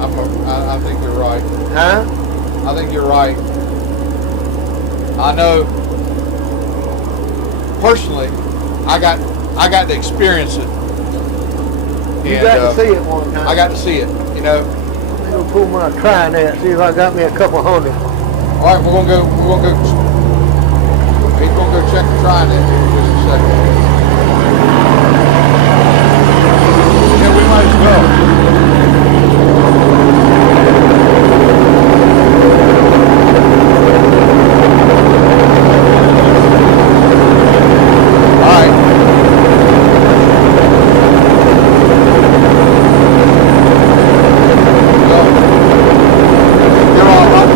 I think you're right. Huh? I think you're right. I know. Personally, I got to experience it. You got to see it one time. I got to see it. You know. I'm gonna pull my try net, see if I got me a couple hundred. All right, we're gonna go. He's gonna go check the try net here in just a second. Yeah, we might as well. All right. You're all right.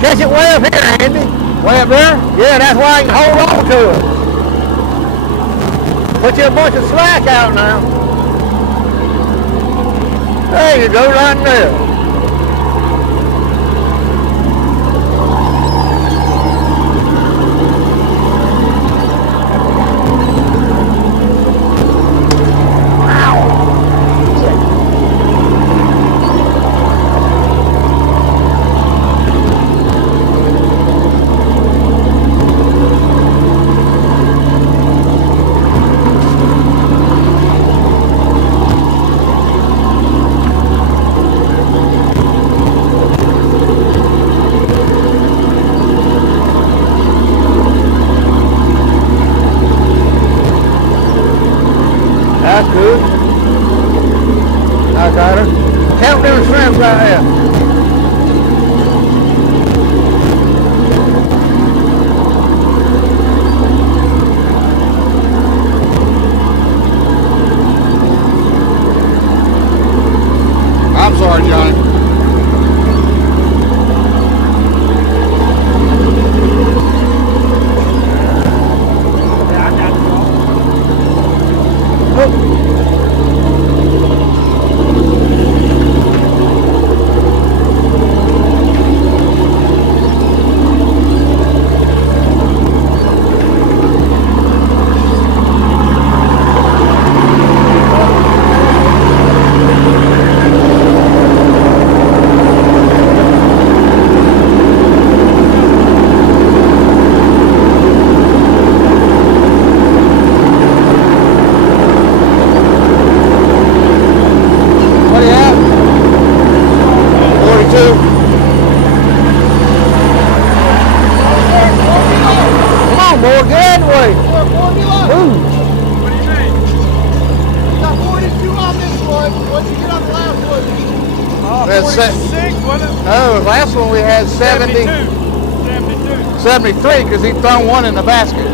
Catch it way up here, Andy. Way up there? Yeah, that's why I can hold on to it. Put you a bunch of slack out now. There you go, right in there. That's good. I got her. Count them shrimp right there. I'm sorry, Johnny. What do you have? 42. Come on, boy, get out of the way. Ooh. What do you mean? Got 42 on this one. Once you get on the last one. That's 46, wasn't it? No, the last one we had 72. 73 because he thrown one in the basket.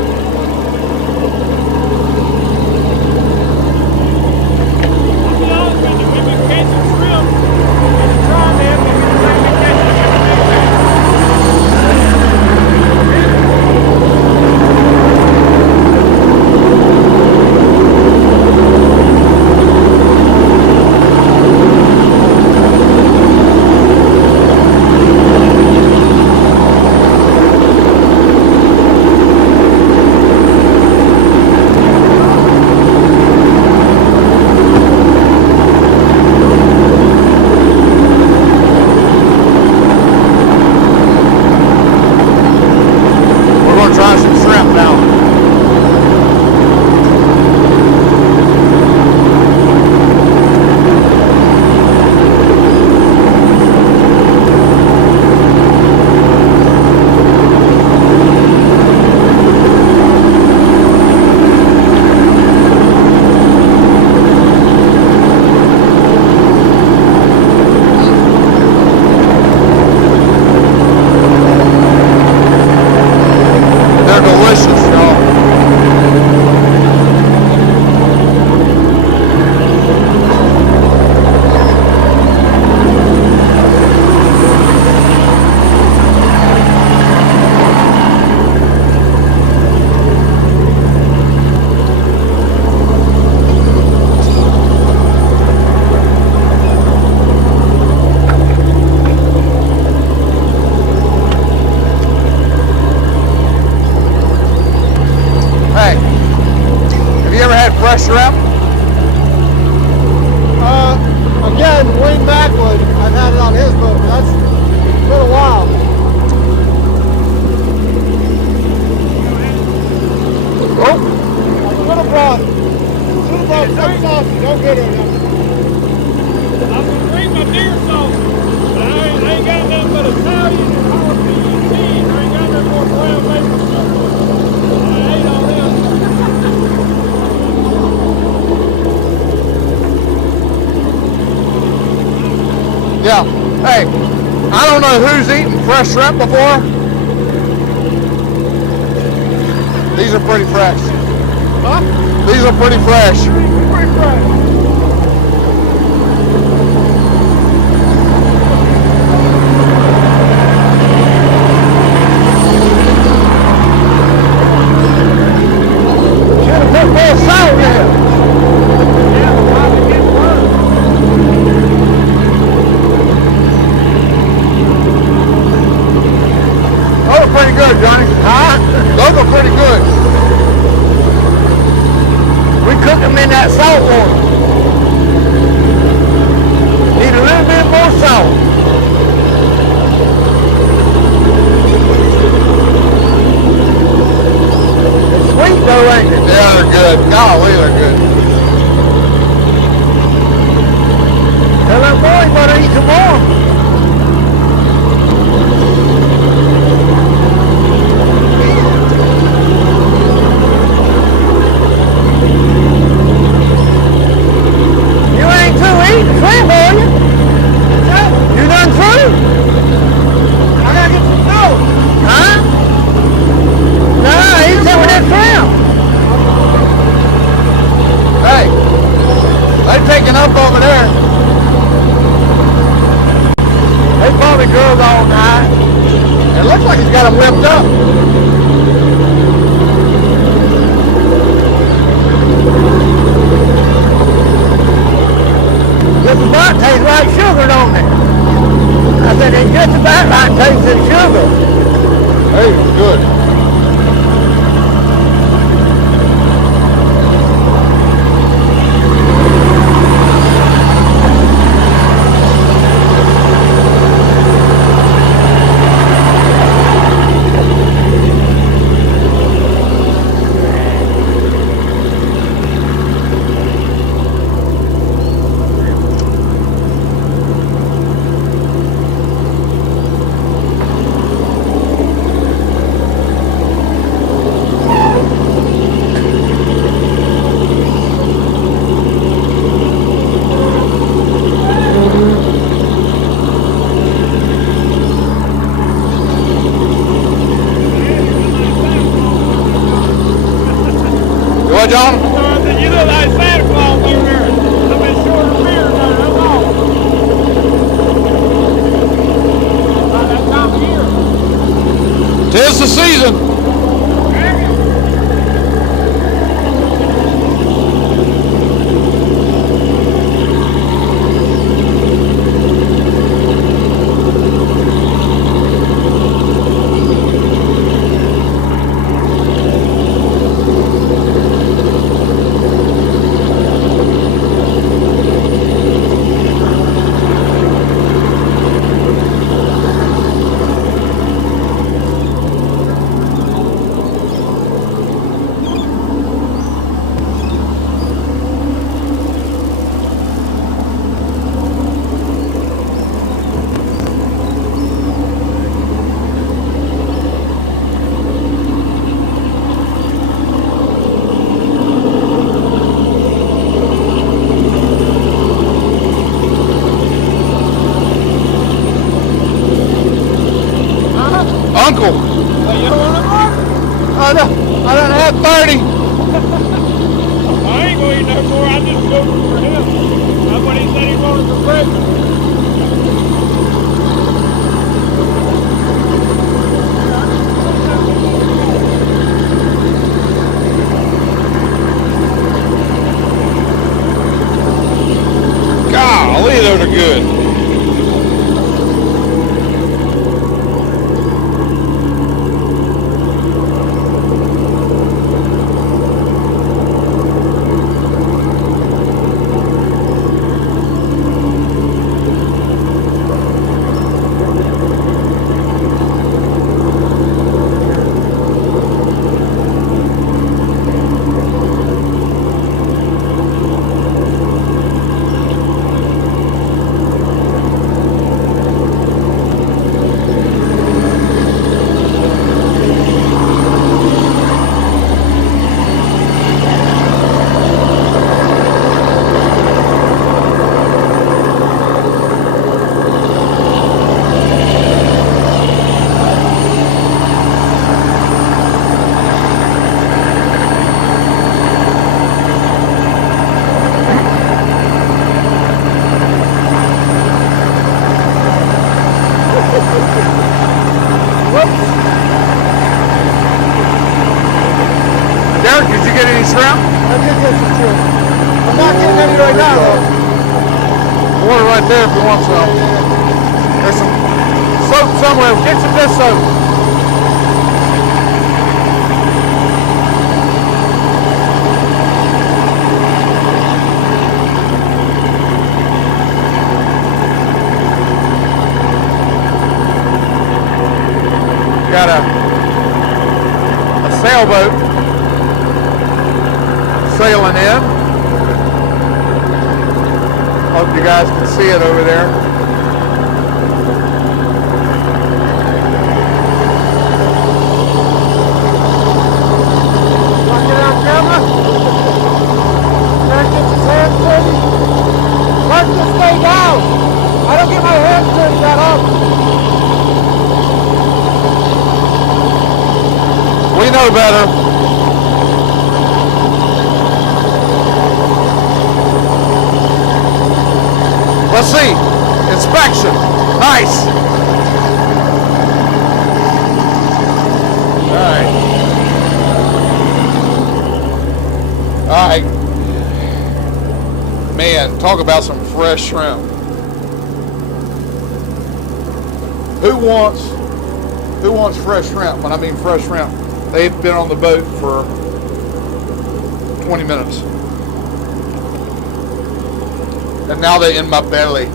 Don't get it. I'm gonna drink my deer sauce. But I ain't got nothing but Italian and jalapeno cheese. I ain't got nothing more brown maple syrup. I ate all them. Yeah. Hey, I don't know who's eaten fresh shrimp before. These are pretty fresh. Huh? These are pretty fresh. Pretty fresh. Should have put more salt in. Yeah, probably get burned. Those are pretty good, Johnny. Huh? Those are pretty good. We cook them in that salt water. Need a little bit more salt. It's sweet though, ain't it? Yeah, they're good. Golly, they're good. Tell that boy he's gonna eat some more. You ain't through eating shrimp, are you? You done through? I gotta get some snow. Huh? No, he's done with that shrimp. Hey, they're taking up over there. They probably drug all night. It looks like he's got them whipped up. Just about tastes like sugar, don't it? I said it just about like tasting sugar. Hey, good. What, John? You look like Santa Claus over there. I've been short of beer now, that's all. About that time of year. 'Tis the season. Uncle, Hey, you don't want to work? I done had 30. I ain't going to eat no more. I just go for him. That's what he said he wanted for breakfast. Golly, those are good. right now, though. Water right there if you want some. There's some soap somewhere. Get some dish soap. Got a sailboat sailing in. Hope you guys can see it over there. Want to get on camera? Can I get your hands dirty? Why don't you stay down? I don't get my hands dirty that often. We know better. Let's see. Inspection. Nice. All right. All right. Man, talk about some fresh shrimp. Who wants fresh shrimp? When I mean fresh shrimp, they've been on the boat for 20 minutes. And now they're in my belly.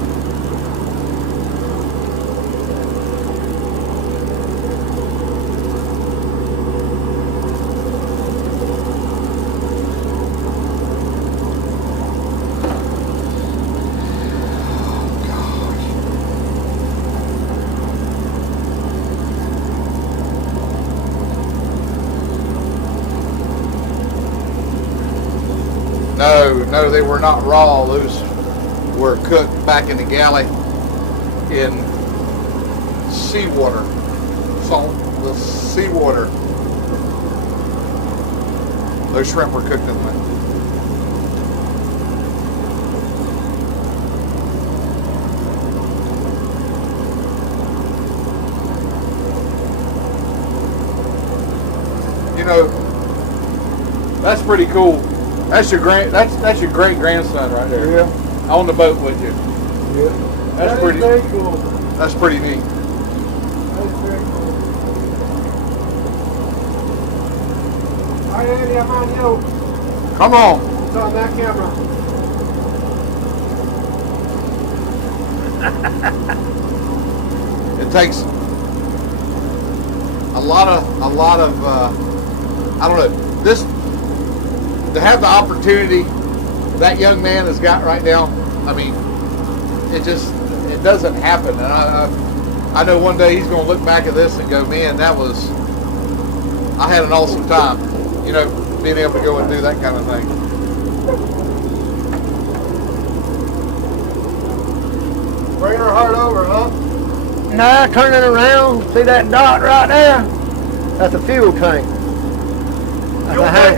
No, they were not raw. Those were cooked back in the galley in seawater, the seawater. Those shrimp were cooked in that. You know, that's pretty cool. That's your that's your great grandson right there. Yeah. On the boat with you. Yeah. That's pretty. Very cool. That's pretty neat. That's very cool. All right, Andy, I'm on you. Come on. It's on that camera. It takes a lot of I don't know, this to have the opportunity that young man has got right now. I mean, it doesn't happen. And I know one day he's going to look back at this and go, man, I had an awesome time, you know, being able to go and do that kind of thing. Bring her heart over, huh? Nah, turn it around. See that dot right there? That's a fuel tank. Fuel tank?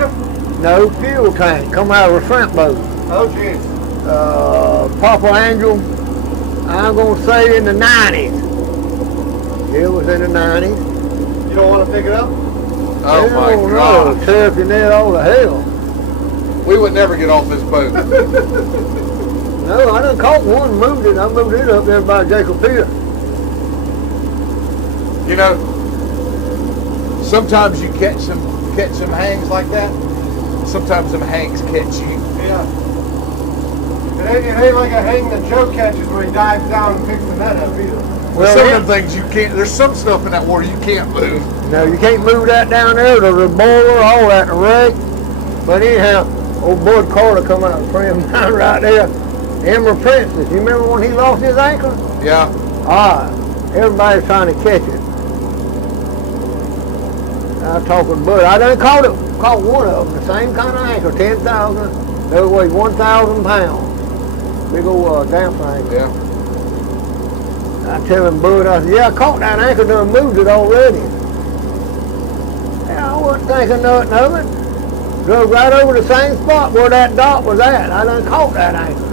No, fuel tank. Come out of a front boat. Oh, jeez. Papa Angel, I'm going to say in the 90s. It was in the 90s. You don't want to pick it up? Oh my God. No, tear up your net all to hell. We would never get off this boat. No, I done caught one, moved it. I moved it up there by Jacob Pier. You know, sometimes you catch some hangs like that. Sometimes them hangs catch you. Yeah. It ain't like a hang that Joe catches where he dives down and picks the net up either. Well, some of them things you can't. There's some stuff in that water you can't move. No, you can't move that down there. There's a boiler, all that, the wreck. But anyhow, old Bud Carter come out and frame down right there. Emerald Princess, you remember when he lost his anchor? Yeah. Everybody's trying to catch it. I talked with Bud. I done caught one of them, the same kind of anchor, 10,000. They weighed 1,000 pounds. Big old damper anchor. Yeah. I tell him, Bud, I said, yeah, I caught that anchor, done moved it already. Yeah, I wasn't thinking nothing of it. Drove right over the same spot where that dot was at. I done caught that anchor.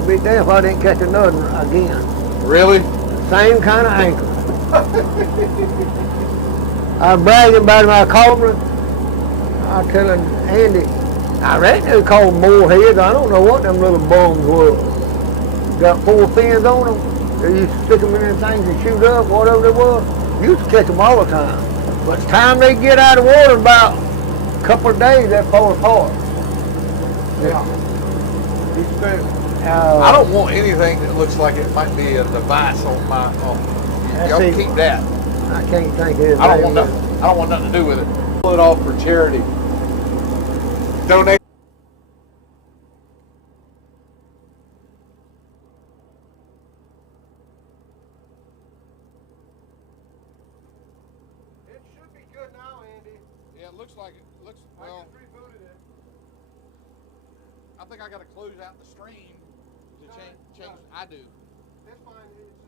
I'd be damned if I didn't catch another again. Really? Same kind of anchor. I was bragging about my caught one. I was telling Andy, I reckon they called moorheads. I don't know what them little bums was. Got 4 fins on them. They used to stick them in them things and shoot up, whatever they was. Used to catch them all the time. But the time they get out of water, about a couple of days, they fall apart. Yeah. I don't want anything that looks like it might be a device on my. Y'all keep that. I can't think of it. I don't want nothing to do with it. Pull it off for charity. Donate. It should be good now, Andy. Yeah, it looks like it. Looks well. I just rebooted it. I think I got to close out the stream to change. I do. It's fine. It's